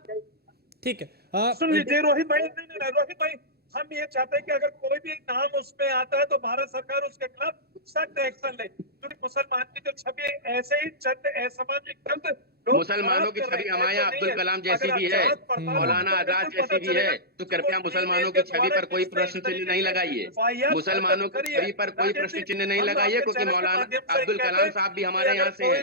ठीक है, सुन लीजिए रोहित भाई, हम ये चाहते हैं कि अगर कोई भी नाम उसमें आता है तो भारत सरकार उसके खिलाफ सख्त एक्शन ले, क्योंकि मुसलमान की जो छवि ऐसे ही चंद असामाजिक मुसलमानों की छवि हमारे यहाँ अब्दुल कलाम जैसी भी है, मौलाना आजाद जैसी भी है, तो कृपया मुसलमानों की छवि पर कोई प्रश्न चिन्ह नहीं लगाइए। मुसलमानों की छवि पर कोई प्रश्न चिन्ह नहीं लगाइए, क्योंकि मौलाना अब्दुल कलाम साहब भी हमारे यहाँ से हैं,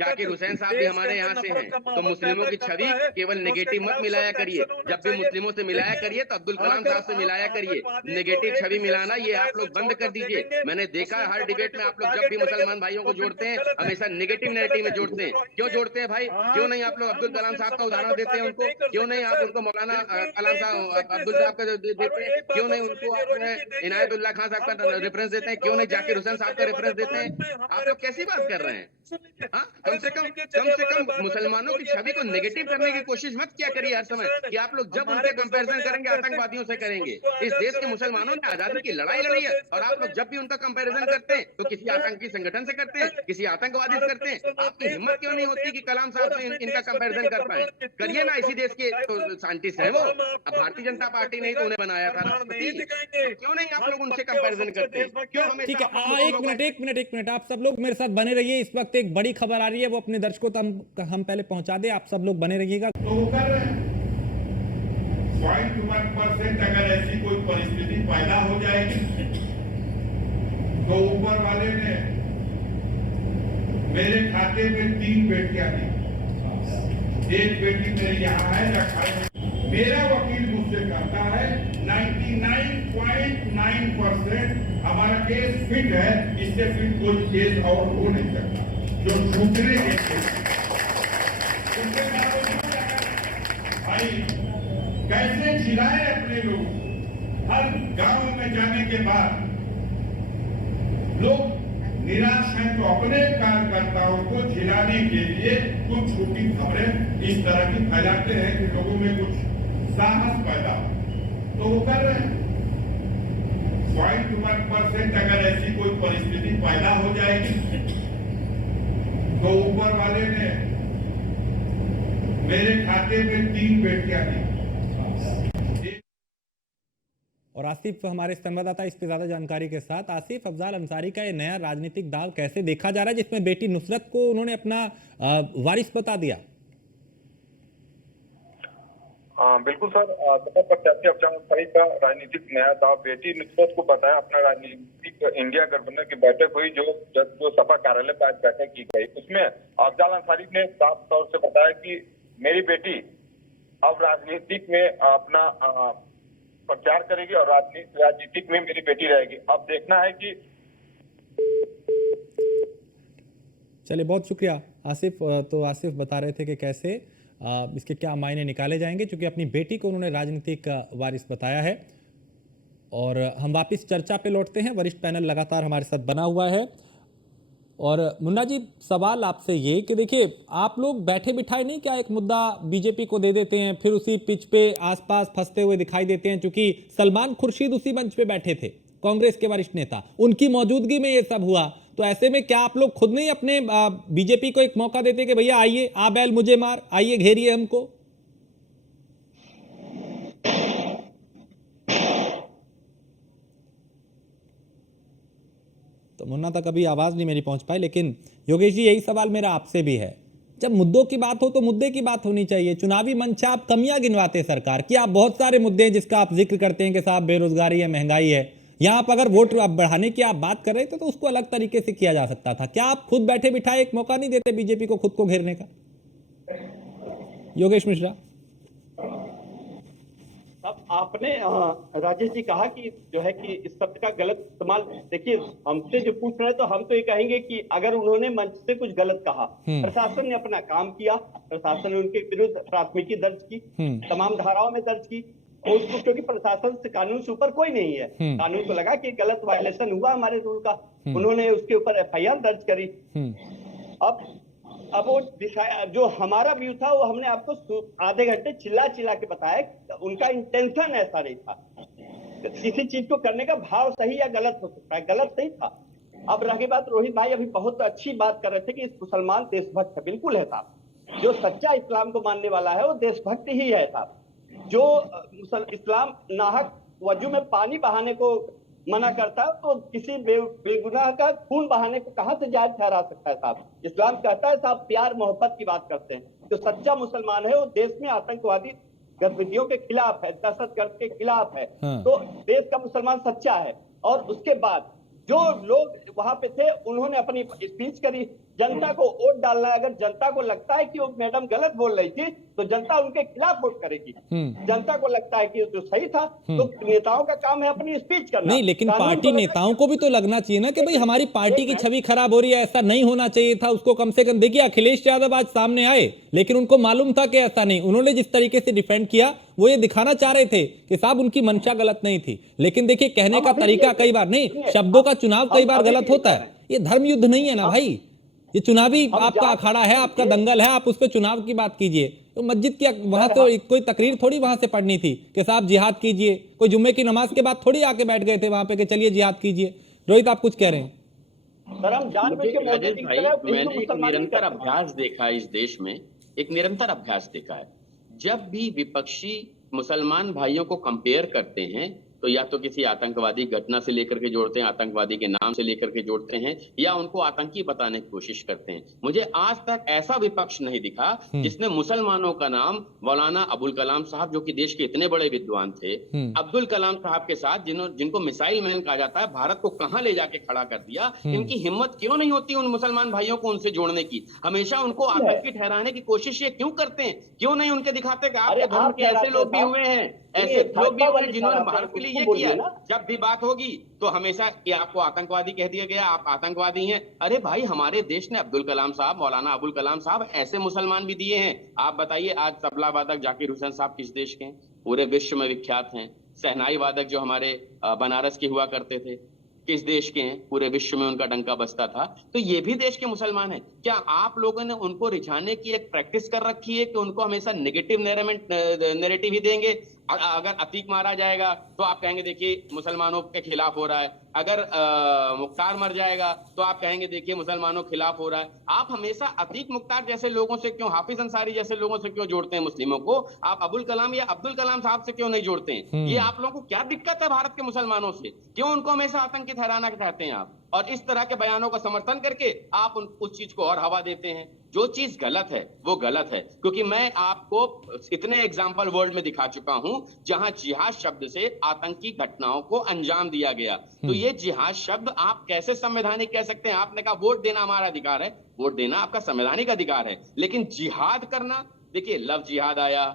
जाकिर हुसैन साहब भी हमारे यहाँ से हैं। तो मुस्लिमों की छवि केवल नेगेटिव मत मिलाया करिए, जब भी मुस्लिमों से मिलाया करिए तो अब्दुल कलाम साहब से मिलाया करिए। नेगेटिव छवि मिलाना ये आप लोग बंद कर दीजिए। मैंने देखा हर डिबेट में आप लोग जब भी मुसलमान भाइयों को जोड़ते हैं हमेशा नेगेटिव नैरेटिव में जोड़ते हैं। क्यों जोड़ते हैं भाई? क्यों नहीं आप लोग अब्दुल कलाम साहब का उदाहरण देते हैं उनको? क्यों नहीं आप उनको मौलाना कलाम साहब अब्दुल साहब का देते हैं? क्यों नहीं उनको आप इनायतुल्लाह खान साहब का रेफरेंस देते हैं? क्यों नहीं जाकिर हुसैन साहब का रेफरेंस देते हैं? आप लोग कैसी बात कर रहे हैं? हाँ, कम से कम मुसलमानों की छवि को नेगेटिव करने की कोशिश मत किया करिए हर समय कि आप लोग जब उनके कंपैरिजन करेंगे आतंकवादियों से करेंगे। इस देश के मुसलमानों ने आजादी की लड़ाई लड़ी है और आप लोग जब भी उनका कंपैरिजन करते हैं तो किसी आतंकी संगठन से करते हैं, किसी आतंकवादी से करते हैं। आपकी हिम्मत क्यों नहीं होती कि कलाम साहब से इनका कंपैरिजन कर पाए? करिए ना, इसी देश के तो साइंटिस्ट हैं वो। अब भारतीय जनता पार्टी ने तो उन्हें बनाया था राष्ट्रपति, तो क्यों नहीं आप लोग उनसे कंपैरिजन करते हैं? क्यों हमेशा ठीक है, एक मिनट आप सब लोग मेरे साथ बने रहिए। इस वक्त एक बड़ी खबर आ रही है, वो अपने दर्शकों तक हम पहले पहुंचा दे। आप सब लोग बने रहिएगा। तो वो कर रहे हैं 0.1% अगर ऐसी कोई परिस्थिति पैदा हो जाएगी तो ऊपर वाले ने मेरे खाते में 3 बेटियां दी। एक बेटी मेरे यहाँ है रखा है। मेरा वकील मुझसे कहता है 99.9% हमारा केस फिट है, इससे फिट कोई केस और हो नहीं सकता जो छूटने के केस। भाई कैसे झिलाए अपने लोग। हर गांव में जाने के बाद लोग निराश हैं तो अपने कार्यकर्ताओं को झिलाने के लिए कुछ झूठी खबरें इस तरह की फैलाते हैं कि लोगों में कुछ साहस पैदा हो, तो वो कर रहे हैं। 0.1% अगर ऐसी कोई परिस्थिति पैदा हो जाएगी तो ऊपर वाले ने मेरे खाते में 3 बेटियां दी। और आसिफ हमारे संवाददाता इस पे ज्यादा जानकारी के साथ। आसिफ, अफजाल अंसारी का ये नया राजनीतिक दाव कैसे देखा जा रहा है, जिसमें बेटी नुसरत को उन्होंने अपना वारिस बता दिया? बिल्कुल सर, सपा प्रत्याशी अफजाल अंसारी का राजनीतिक नया दाव बेटी नुसरत को बताया। अपना राजनीतिक इंडिया गठबंधन की बैठक हुई, जो सपा कार्यालय पर आज बैठक की गई, उसमें अफजाल अंसारी ने साफ तौर से बताया कि मेरी बेटी अब राजनीतिक में अपना प्रचार करेगी और राजनीतिक में मेरी बेटी रहेगी। अब देखना है कि। चलिए, बहुत शुक्रिया आसिफ। तो आसिफ बता रहे थे कि कैसे इसके क्या मायने निकाले जाएंगे, क्योंकि अपनी बेटी को उन्होंने राजनीतिक वारिस बताया है। और हम वापस चर्चा पे लौटते हैं। वरिष्ठ पैनल लगातार हमारे साथ बना हुआ है। और मुन्ना जी, सवाल आपसे ये कि देखिए, आप लोग बैठे बिठाए नहीं क्या एक मुद्दा बीजेपी को दे देते हैं, फिर उसी पिच पे आसपास फंसते हुए दिखाई देते हैं? क्योंकि सलमान खुर्शीद उसी मंच पे बैठे थे, कांग्रेस के वरिष्ठ नेता, उनकी मौजूदगी में ये सब हुआ। तो ऐसे में क्या आप लोग खुद नहीं अपने बीजेपी को एक मौका देते कि भैया आइए, आ बैल मुझे मार, आइए घेरिए हमको? तो मुन्ना तक अभी आवाज नहीं मेरी पहुंच पाई। लेकिन योगेश जी, यही सवाल मेरा आपसे भी है। जब मुद्दों की बात हो तो मुद्दे की बात होनी चाहिए। चुनावी मंच आप कमियां गिनवाते सरकार की। आप बहुत सारे मुद्दे हैं जिसका आप जिक्र करते हैं कि साहब बेरोजगारी है, महंगाई है। यहां पर अगर वोट बढ़ाने की आप बात कर रहे थे तो उसको अलग तरीके से किया जा सकता था। क्या आप खुद बैठे बिठाए एक मौका नहीं देते बीजेपी को खुद को घेरने का? योगेश मिश्रा। अब आपने राजेश जी कहा कि जो है कि इस शब्द का गलत इस्तेमाल। देखिए, हमसे जो पूछ रहे हैं तो हम तो ये कहेंगे कि अगर उन्होंने मंच से कुछ गलत कहा, प्रशासन ने अपना काम किया, प्रशासन ने उनके विरुद्ध प्राथमिकी दर्ज की, तमाम धाराओं में दर्ज की। उसको, क्योंकि प्रशासन से, कानून से ऊपर कोई नहीं है। कानून को लगा कि गलत वायलेशन हुआ हमारे रूल का, उन्होंने उसके ऊपर एफआईआर दर्ज करी। अब वो जो हमारा व्यू था वो हमने आपको आधे घंटे चिल्ला के बताया। उनका इंटेंशन ऐसा नहीं था, किसी चीज को करने का भाव सही या गलत हो सकता है, गलत नहीं था। अब रही बात, रोहित भाई अभी बहुत अच्छी बात कर रहे थे कि इस मुसलमान देशभक्त है। बिल्कुल है साहब, जो सच्चा इस्लाम को मानने वाला है वो देशभक्त ही है साहब। जो इस्लाम नाहक वजू में पानी बहाने को मना करता है तो किसी बेगुनाह का खून बहाने को कहां से जायज ठहरा सकता है साहब? इस्लाम कहता है साहब प्यार मोहब्बत की बात करते हैं। जो सच्चा मुसलमान है वो देश में आतंकवादी गतिविधियों के खिलाफ है, दहशतगर्द के खिलाफ है। तो देश का मुसलमान सच्चा है। और उसके बाद जो लोग वहां पे थे उन्होंने अपनी स्पीच करी, जनता को वोट डालना है। अगर जनता को लगता है कि वो मैडम गलत बोल रही थी तो जनता उनके खिलाफ वोट करेगी। जनता को लगता है कि जो सही था तो नेताओं का काम है अपनी स्पीच करना। नहीं, लेकिन पार्टी नेताओं को भी तो लगना चाहिए ना कि भाई हमारी पार्टी की छवि खराब हो रही है, ऐसा नहीं होना चाहिए था। उसको कम से कम देखिए, अखिलेश यादव आज सामने आए लेकिन उनको मालूम था कि ऐसा नहीं। उन्होंने जिस तरीके से डिफेंड किया वो ये दिखाना चाह रहे थे कि साहब उनकी मंशा गलत नहीं थी। लेकिन देखिए, कहने का तरीका कई बार नहीं, शब्दों का चुनाव कई बार गलत होता है। ये धर्म युद्ध नहीं है ना भाई, ये चुनावी आपका अखाड़ा है, आपका दंगल है, आप उस पर चुनाव की बात कीजिए। तो मस्जिद की वहां तो कोई तकरीर थोड़ी वहां से पढ़नी थी कि साहब जिहाद कीजिए। कोई जुम्मे की नमाज के बाद थोड़ी आके बैठ गए थे वहां पे कि चलिए जिहाद कीजिए। रोहित, आप कुछ कह रहे हैं? सर, हम जानबूझ के राजेश भाई, मैंने एक निरंतर अभ्यास देखा है इस देश में, एक निरंतर अभ्यास देखा है। जब भी विपक्षी मुसलमान भाइयों को कंपेयर करते हैं तो या तो किसी आतंकवादी घटना से लेकर के जोड़ते हैं, आतंकवादी के नाम से लेकर के जोड़ते हैं, या उनको आतंकी बताने की कोशिश करते हैं। मुझे आज तक ऐसा विपक्ष नहीं दिखा जिसने मुसलमानों का नाम मौलाना अबुल कलाम साहब, जो कि देश के इतने बड़े विद्वान थे, अब्दुल कलाम साहब के साथ जिनको मिसाइल मैन कहा जाता है, भारत को कहां ले जाके खड़ा कर दिया। इनकी हिम्मत क्यों नहीं होती उन मुसलमान भाइयों को उनसे जोड़ने की? हमेशा उनको आतंकी ठहराने की कोशिश ये क्यों करते हैं? क्यों नहीं उनके दिखाते कि आपके धर्म के ऐसे लोग भी हुए हैं, ऐसे लोग भी हुए जिन्होंने भारत के लिए ये किया। जब भी बात होगी तो हमेशा कि आपको आतंकवादी कह दिया गया, आप आतंकवादी हैं। अरे भाई, हमारे देश ने अब्दुल कलाम साहब, मौलाना अबुल कलाम साहब ऐसे मुसलमान भी दिए हैं। आप बताइए, आज तबला वादक जाकिर हुसैन साहब किस देश के हैं? पूरे विश्व में विख्यात हैं। शहनाई वादक जो हमारे बनारस के हुआ करते थे, किस देश के हैं? पूरे विश्व में उनका डंका बजता था। तो ये भी देश के मुसलमान हैं। क्या आप लोगों ने उनको रिझाने की एक प्रैक्टिस कर रखी है कि उनको हमेशा नेगेटिव नैरेटिव ही देंगे? अगर अतीक मारा जाएगा तो आप कहेंगे देखिए मुसलमानों के खिलाफ हो रहा है, अगर मुख्तार मर जाएगा तो आप कहेंगे देखिए मुसलमानों के खिलाफ हो रहा है। आप हमेशा अतीक मुख्तार जैसे लोगों से क्यों, हाफिज अंसारी जैसे लोगों से क्यों जोड़ते हैं मुस्लिमों को? आप अबुल कलाम या अब्दुल कलाम साहब से क्यों नहीं जोड़ते हैं? ये आप लोगों को क्या दिक्कत है भारत के मुसलमानों से? क्यों उनको हमेशा आतंकी ठहराना चाहते हैं आप? और इस तरह के बयानों का समर्थन करके आप उस चीज को और हवा देते हैं। जो चीज गलत है वो गलत है, क्योंकि मैं आपको इतने एग्जाम्पल वर्ल्ड में दिखा चुका हूं जहां जिहाद शब्द से आतंकी घटनाओं को अंजाम दिया गया। तो ये जिहाद शब्द आप कैसे संवैधानिक कह सकते हैं? आपने कहा वोट देना हमारा अधिकार है, वोट देना आपका संवैधानिक अधिकार है, लेकिन जिहाद करना, देखिए लव जिहाद आया,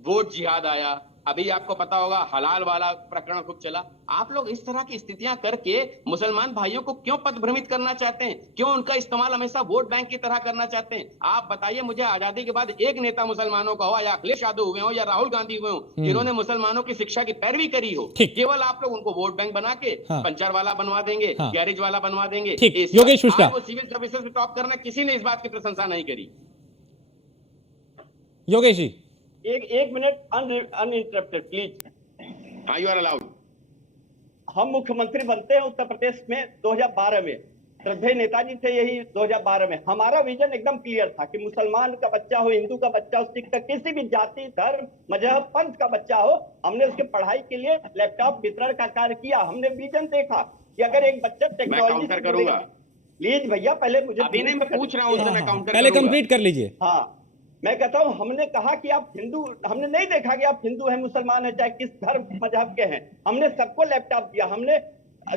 वोट जिहाद आया, अभी आपको पता होगा हलाल वाला प्रकरण खूब चला। आप लोग इस तरह की स्थितियां करके मुसलमान भाइयों को क्यों पथभ्रमित करना चाहते हैं? क्यों उनका इस्तेमाल हमेशा वोट बैंक की तरह करना चाहते हैं? आप बताइए मुझे, आजादी के बाद एक नेता मुसलमानों का हो, या अखिलेश यादव हुए हो या राहुल गांधी हुए हो, जिन्होंने मुसलमानों की शिक्षा की पैरवी करी हो? केवल आप लोग उनको वोट बैंक बना के पंचर वाला बनवा देंगे, गैरेज वाला बनवा देंगे। योगेश मिश्रा, वो सिविल सर्विसेज में टॉप करना, किसी ने इस बात की प्रशंसा नहीं करी। योगेश जी, एक minute uninterrupted please. You are allowed. हम मुख्यमंत्री बनते हैं उत्तर प्रदेश में 2012 में, श्रद्धेय नेताजी थे यही 2012 में। हमारा विजन एकदम क्लियर था कि मुसलमान का बच्चा हो, हिंदू का बच्चा हो, सिख का, किसी भी जाति धर्म मजहब पंथ का बच्चा हो, हमने उसके पढ़ाई के लिए लैपटॉप वितरण का कार्य किया। हमने विजन देखा कि अगर एक बच्चा टेक्नोलॉजी से करूंगा। प्लीज भैया, पहले मुझे अभी नहीं, मैं पूछ रहा हूँ, मैं काउंटर पहले कंप्लीट कर लीजिए। हाँ, मैं कहता हूं, हमने कहा कि आप हिंदू, हमने नहीं देखा कि आप हिंदू हैं, मुसलमान हैं, चाहे किस धर्म मजहब के हैं, हमने सबको लैपटॉप दिया। हमने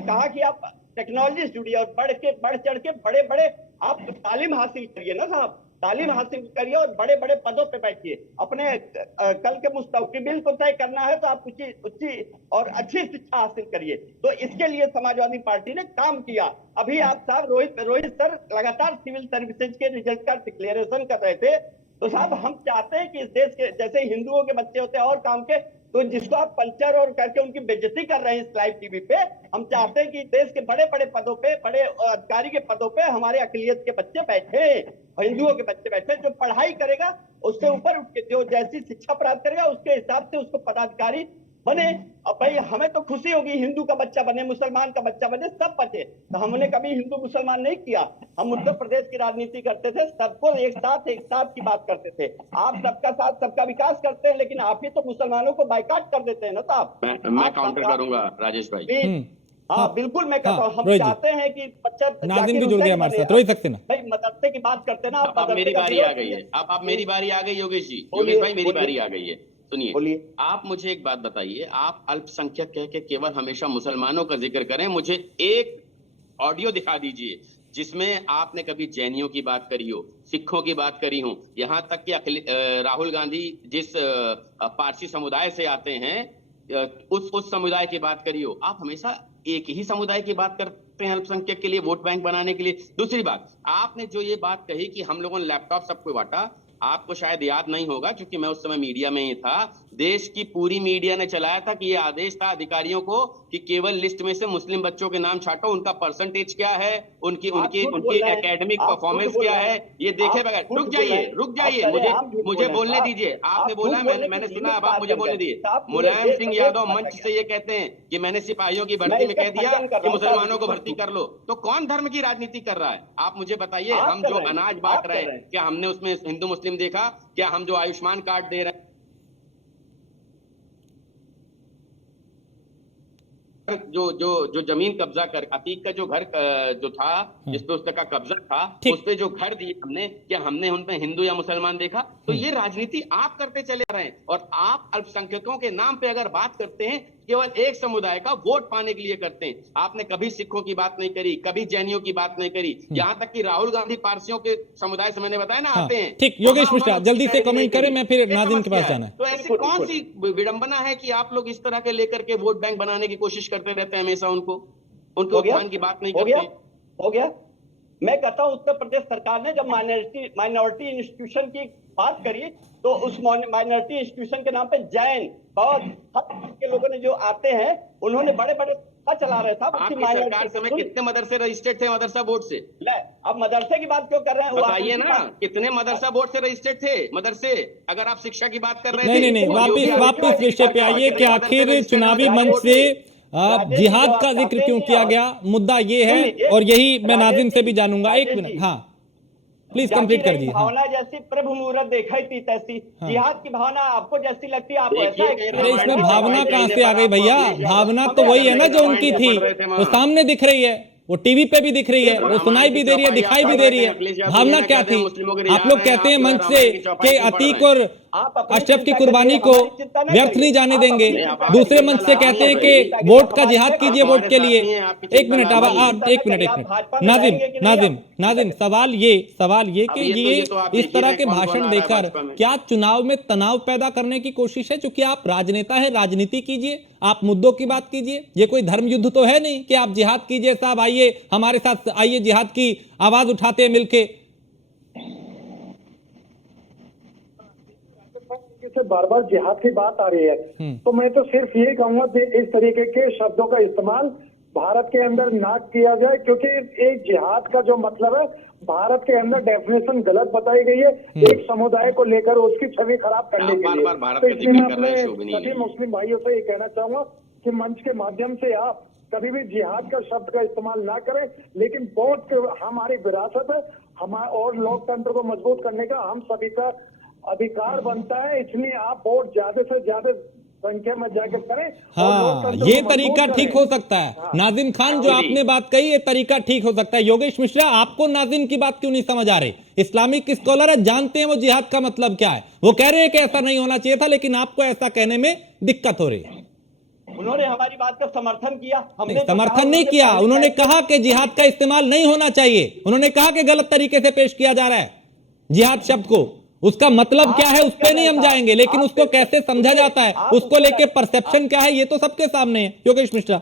कहा कि आप टेक्नोलॉजी से जुड़िए और बढ़ चढ़ के बड़े बड़े आप तालीम हासिल करिए ना साहब, तालीम हासिल करिए और बड़े बड़े पदों पे बैठिए। अपने कल के मुस्तकबिल को तय करना है तो आप उच्ची और अच्छी शिक्षा हासिल करिए। तो इसके लिए समाजवादी पार्टी ने काम किया। अभी आप साहब रोहित सर लगातार सिविल सर्विसेज के रिजल्ट का डिक्लेरेशन कर रहे थे। तो साहब हम चाहते हैं कि इस देश के जैसे हिंदुओं के बच्चे होते हैं और काम के, तो जिसको आप पंचर और करके उनकी बेइज्जती कर रहे हैं इस लाइव टीवी पे, हम चाहते हैं कि देश के बड़े बड़े पदों पे, बड़े अधिकारी के पदों पे हमारे अकलियत के बच्चे बैठे, हिंदुओं के बच्चे बैठे। जो पढ़ाई करेगा उससे ऊपर उठ के, जो जैसी शिक्षा प्राप्त करेगा उसके हिसाब से उसको पदाधिकारी बने। अब भाई हमें तो खुशी होगी हिंदू का बच्चा बने, मुसलमान का बच्चा बने, सब बचे। तो हमने कभी हिंदू मुसलमान नहीं किया। हम उत्तर प्रदेश की राजनीति करते थे, सबको एक साथ की बात करते थे। आप सबका साथ सबका विकास करते हैं, लेकिन आप ही तो मुसलमानों को बाइकाट कर देते हैं ना साहब। मैं काउंटर करूंगा राजेश भाई। हाँ बिल्कुल, मैं कहता हूँ हम चाहते हैं कि बच्चा नाज़िम भी जुड़ गया हमारे साथ। रोहित सक्सेना भाई, मदरसे की बात करते ना आप। अब मेरी बारी आ गई है, अब मेरी बारी आ गई योगेश जी, योगेश भाई मेरी बारी आ गई है। सुनिए, आप मुझे एक बात बताइए, आप अल्पसंख्यक कह के केवल हमेशा मुसलमानों का जिक्र करें, मुझे एक ऑडियो दिखा दीजिए जिसमें आपने कभी जैनियों की बात करी हो, सिखों की बात करी हो, यहाँ तक कि राहुल गांधी जिस पारसी समुदाय से आते हैं उस समुदाय की बात करी हो। आप हमेशा एक ही समुदाय की बात करते हैं अल्पसंख्यक के लिए वोट बैंक बनाने के लिए। दूसरी बात, आपने जो ये बात कही कि हम लोगों ने लैपटॉप सबको बांटा, आपको शायद याद नहीं होगा क्योंकि मैं उस समय मीडिया में ही था। देश की पूरी मीडिया ने चलाया था कि ये आदेश था अधिकारियों को कि केवल लिस्ट में से मुस्लिम बच्चों के नाम छाटो, उनका परसेंटेज क्या है, उनकी एकेडमिक परफॉर्मेंस क्या है, ये देखे बगैर। रुक जाइए, मुझे बोलने दीजिए। आपने बोला, मैंने सुना, अब आप मुझे बोलने दीजिए। मुलायम सिंह यादव मंच से ये कहते हैं कि मैंने सिपाहियों की भर्ती में कह दिया कि मुसलमानों को भर्ती कर लो। तो कौन धर्म की राजनीति कर रहा है? आप मुझे बताइए। हम जो अनाज बांट रहे हैं, क्या हमने उसमें हिंदू मुस्लिम देखा? क्या हम जो आयुष्मान कार्ड दे रहे हैं, जो जमीन कब्जा कर, अतीक का जो घर जो था जिस पे उसका कब्जा था, उस पे जो घर दिए हमने, क्या हमने उन पे हिंदू या मुसलमान देखा? तो ये राजनीति आप करते चले आ रहे हैं। और आप अल्पसंख्यकों के नाम पे अगर बात करते हैं, केवल एक समुदाय का वोट पाने के लिए करते हैं। आपने कभी सिखों की बात नहीं करी, कभी जैनियों की बात नहीं करी, यहाँ तक कि राहुल गांधी पारसियों के समुदाय से मैंने बताया ना आते हैं। ठीक, योगेश मिश्रा जल्दी से कमेंट करें, मैं फिर नाज़िम के पास जाना है। तो ऐसी कौन सी विडंबना है कि आप लोग इस तरह के लेकर के वोट बैंक बनाने की कोशिश करते रहते हैं हमेशा? उनके उत्थान की बात नहीं करते। हो गया। मैं कहता हूँ उत्तर प्रदेश सरकार ने जब माइनॉरिटी इंस्टीट्यूशन की बात करी तो उस माइनॉरिटी इंस्टीट्यूशन के नाम पे जैन बौद्ध के लोगों ने जो आते हैं, उन्होंने बड़े बड़े चला रहे था। आपकी सरकार समय कितने मदरसे रजिस्टर्ड थे मदरसा बोर्ड से? अब मदरसे की बात क्यों कर रहे हैं? बताइए ना, कितने मदरसा बोर्ड से रजिस्टर्ड थे मदरसे? अगर आप शिक्षा की बात कर रहे थे। नहीं, वापिस विषय पे आइए कि आखिर चुनावी मंच से जिहाद का जिक्र क्यों किया गया? मुद्दा ये है, और यही मैं नाज़िम से भी जानूंगा। एक मिनट, हाँ प्लीज कंप्लीट कर दीजिए। भावना जैसी प्रभु मुहूर्त देखा थी तैसी, जिहाद की भावना आपको जैसी लगती है, आपको ऐसा है। अरे इसमें भावना कहाँ से आ गई भैया? भावना तो वही है ना जो उनकी थी, वो सामने दिख रही है, वो टीवी पे भी दिख रही है, वो सुनाई भी दे रही है, दिखाई भी दे रही है। भावना क्या थी? आप लोग कहते हैं मंच से कि अतीक और अशरफ की कुर्बानी को व्यर्थ नहीं जाने देंगे, दूसरे मंच से कहते हैं कि वोट का जिहाद कीजिए वोट के लिए। एक मिनट नाजिम, सवाल ये कि ये इस तरह के भाषण देकर क्या चुनाव में तनाव पैदा करने की कोशिश है? चूंकि आप राजनेता है, राजनीति कीजिए, आप मुद्दों की बात कीजिए। ये कोई धर्म युद्ध तो है नहीं कि आप जिहाद कीजिए साहब, आइए हमारे साथ, आइए जिहाद की आवाज उठाते हैं मिलके। से बार बार जिहाद की बात आ रही है, तो मैं तो सिर्फ ये कहूंगा कि इस तरीके के शब्दों का इस्तेमाल भारत के अंदर ना किया जाए, क्योंकि एक जिहाद का जो मतलब है भारत के अंदर डेफिनेशन गलत बताई गई है एक समुदाय को लेकर उसकी छवि खराब करने के लिए। तो इसलिए मैं अपने सभी मुस्लिम भाइयों से ये कहना चाहूंगा कि मंच के माध्यम से आप कभी भी जिहाद का शब्द का इस्तेमाल ना करें, लेकिन वोट हमारी विरासत है, हमारा और लोकतंत्र को मजबूत करने का हम सभी का अधिकार बनता है, इसलिए आप वोट ज्यादा से ज्यादा संख्या में जाकर करें। हाँ, ये तरीका ठीक हो सकता है। हाँ। नाजिम खान, जो आपने बात कही, ये तरीका ठीक हो सकता है। योगेश मिश्रा, आपको नाजिम की बात क्यों नहीं समझ आ रही? इस्लामिक स्कॉलर है, जानते हैं वो जिहाद का मतलब क्या है, वो कह रहे हैं कि ऐसा नहीं होना चाहिए था, लेकिन आपको ऐसा कहने में दिक्कत हो रही है। उन्होंने हमारी बात का समर्थन किया, हमने समर्थन नहीं किया। उन्होंने कहा कि जिहाद का इस्तेमाल नहीं होना चाहिए, उन्होंने कहा कि गलत तरीके से पेश किया जा रहा है जिहाद शब्द को। उसका मतलब क्या है उस पर नहीं हम जाएंगे, लेकिन उसको कैसे समझा जाता है, उसको लेके परसेप्शन क्या है, ये तो सबके सामने है। योगेश मिश्रा,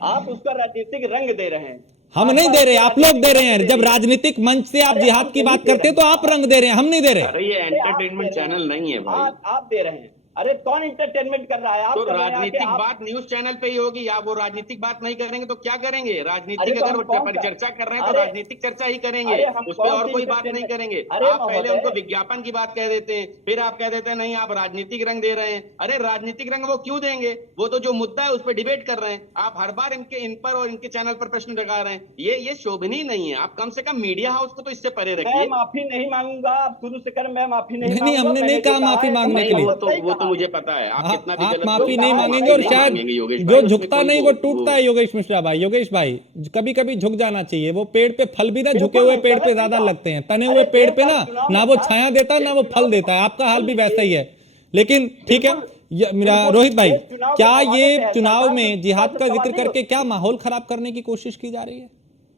आप उसका राजनीतिक रंग दे रहे हैं, हम नहीं दे रहे, आप लोग दे रहे हैं। जब राजनीतिक मंच से आप जिहाद की बात करते हैं तो आप रंग दे रहे हैं, हम नहीं दे रहे। अरे ये एंटरटेनमेंट चैनल नहीं है भाई, आप दे रहे हैं। अरे कौन इंटरटेनमेंट कर रहा है? आप तो राजनीतिक बात न्यूज चैनल पे ही होगी। आप वो राजनीतिक बात नहीं करेंगे तो क्या करेंगे? राजनीतिक अगर परिचर्चा कर रहे हैं तो राजनीतिक चर्चा ही करेंगे, उस पर और कोई बात नहीं करेंगे। आप पहले उनको विज्ञापन की बात कह देते हैं, फिर आप कह देते हैं नहीं आप राजनीतिक रंग दे रहे हैं। अरे राजनीतिक रंग वो क्यों देंगे? वो तो जो मुद्दा है उस पर डिबेट कर रहे हैं। आप हर बार इन पर और इनके चैनल पर प्रश्न लगा रहे हैं, ये शोभनीय नहीं है। आप कम से कम मीडिया हाउस को तो इससे परे रखिए। मैं माफी नहीं मांगूंगा, आप शुरू से कर, मैं माफी नहीं, हमने नहीं कहा माफी मांगने के लिए, वो तो मुझे पता है। आप माफी नहीं मांगेंगे और शायद जो झुकता नहीं वो टूटता है। योगेश मिश्रा भाई, योगेश भाई, कभी कभी झुक जाना चाहिए। वो पेड़ पे फल भी ना झुके हुए पेड़ पे ज्यादा लगते हैं, तने हुए पेड़ पे ना वो छाया देता है ना वो फल देता है। आपका हाल भी वैसा ही है। लेकिन ठीक है मेरा रोहित भाई, क्या ये चुनाव में जिहाद का जिक्र करके क्या माहौल खराब करने की कोशिश की जा रही है?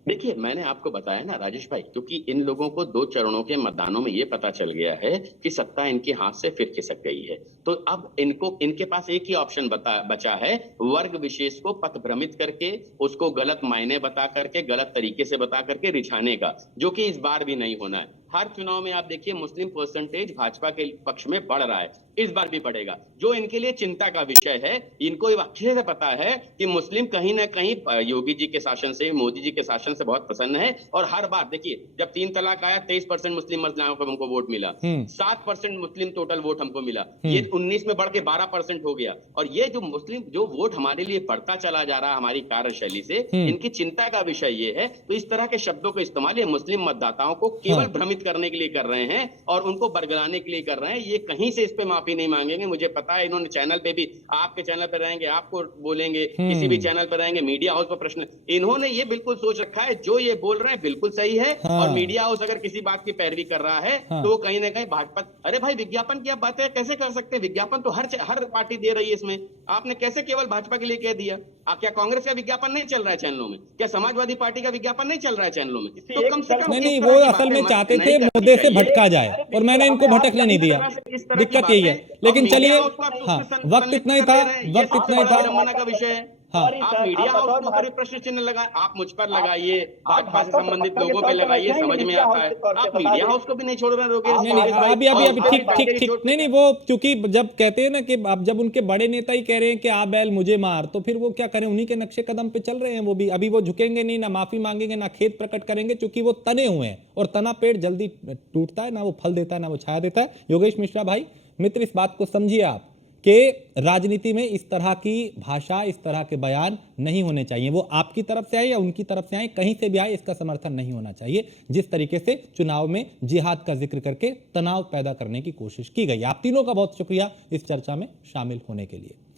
देखिए, मैंने आपको बताया ना राजेश भाई, क्योंकि इन लोगों को 2 चरणों के मतदानों में ये पता चल गया है कि सत्ता इनके हाथ से फिर खिसक गई है। तो अब इनके पास एक ही ऑप्शन बचा है, वर्ग विशेष को पथभ्रमित करके, उसको गलत मायने बता करके, गलत तरीके से बता करके रिझाने का, जो कि इस बार भी नहीं होना है। हर चुनाव में आप देखिए मुस्लिम परसेंटेज भाजपा के पक्ष में बढ़ रहा है, इस बार भी बढ़ेगा। जो इनके लिए चिंता का विषय है, इनको अच्छे से पता है कि मुस्लिम कहीं ना कहीं योगी जी के शासन से, मोदी जी के शासन से बहुत प्रसन्न है। और हर बार देखिए, जब 3 तलाक आया 23% मुस्लिम महिलाओं को हमको वोट मिला, 7% मुस्लिम टोटल वोट हमको मिला, ये 19 में बढ़ के 12% हो गया। और ये जो मुस्लिम जो वोट हमारे लिए बढ़ता चला जा रहा है हमारी कार्यशैली से, इनकी चिंता का विषय ये है। तो इस तरह के शब्दों का इस्तेमाल ये मुस्लिम मतदाताओं को केवल भ्रमित करने के लिए कर रहे हैं और उनको बरगलाने के लिए कर रहे हैं। ये कहीं से इस पे माफी नहीं मांगेंगे, मुझे पता है। इन्होंने चैनल पे भी, आपके चैनल पे रहेंगे, आपको बोलेंगे, किसी भी चैनल पे रहेंगे, मीडिया हाउस पर प्रश्न, इन्होंने ये बिल्कुल सोच रखा है जो ये बोल रहे हैं बिल्कुल सही है। और मीडिया हाउस अगर किसी बात की पैरवी कर रहा है तो वो कहीं ना कहीं भाजपा, अरे भाई विज्ञापन की आप बातें कैसे कर सकते हैं? विज्ञापन तो हर पार्टी दे रही है इसमें, आपने कैसे केवल भाजपा के लिए कह दिया? आप क्या कांग्रेस का विज्ञापन नहीं चल रहा है चैनलों में? क्या समाजवादी पार्टी का विज्ञापन नहीं चल रहा है चैनलों में? तो कम से कम नहीं, वो असल में चाहते थे मुद्दे से भटका जाए और मैंने इनको भटकने नहीं दिया। दिक्कत यही है। लेकिन चलिए, वक्त इतना ही था, वक्त इतना ही था का विषय है। हाँ, आप मीडिया हाउस के ऊपर प्रश्न चिन्ह लगाए, आप मुझ पर लगाइए, भाजपा से संबंधित लोगों पे लगाइए, समझ में आता है। आप मीडिया हाउस को भी नहीं छोड़ रहे रोके। अभी ठीक नहीं, वो चूंकि जब कहते हैं ना कि अब जब उनके बड़े नेता ही कह रहे हैं कि आ बैल मुझे मार, तो फिर वो क्या करें? उन्हीं के नक्शे कदम पे चल रहे हैं वो भी। अभी वो झुकेंगे नहीं, ना माफी मांगेंगे, ना खेद प्रकट करेंगे, क्योंकि वो तने हुए हैं और तना पेड़ जल्दी टूटता है, ना वो फल देता है, ना वो छाया देता है। योगेश मिश्रा भाई मित्र, इस बात को समझिए आप कि राजनीति में इस तरह की भाषा, इस तरह के बयान नहीं होने चाहिए। वो आपकी तरफ से आए या उनकी तरफ से आए, कहीं से भी आए, इसका समर्थन नहीं होना चाहिए। जिस तरीके से चुनाव में जिहाद का जिक्र करके तनाव पैदा करने की कोशिश की गई। आप तीनों का बहुत शुक्रिया इस चर्चा में शामिल होने के लिए।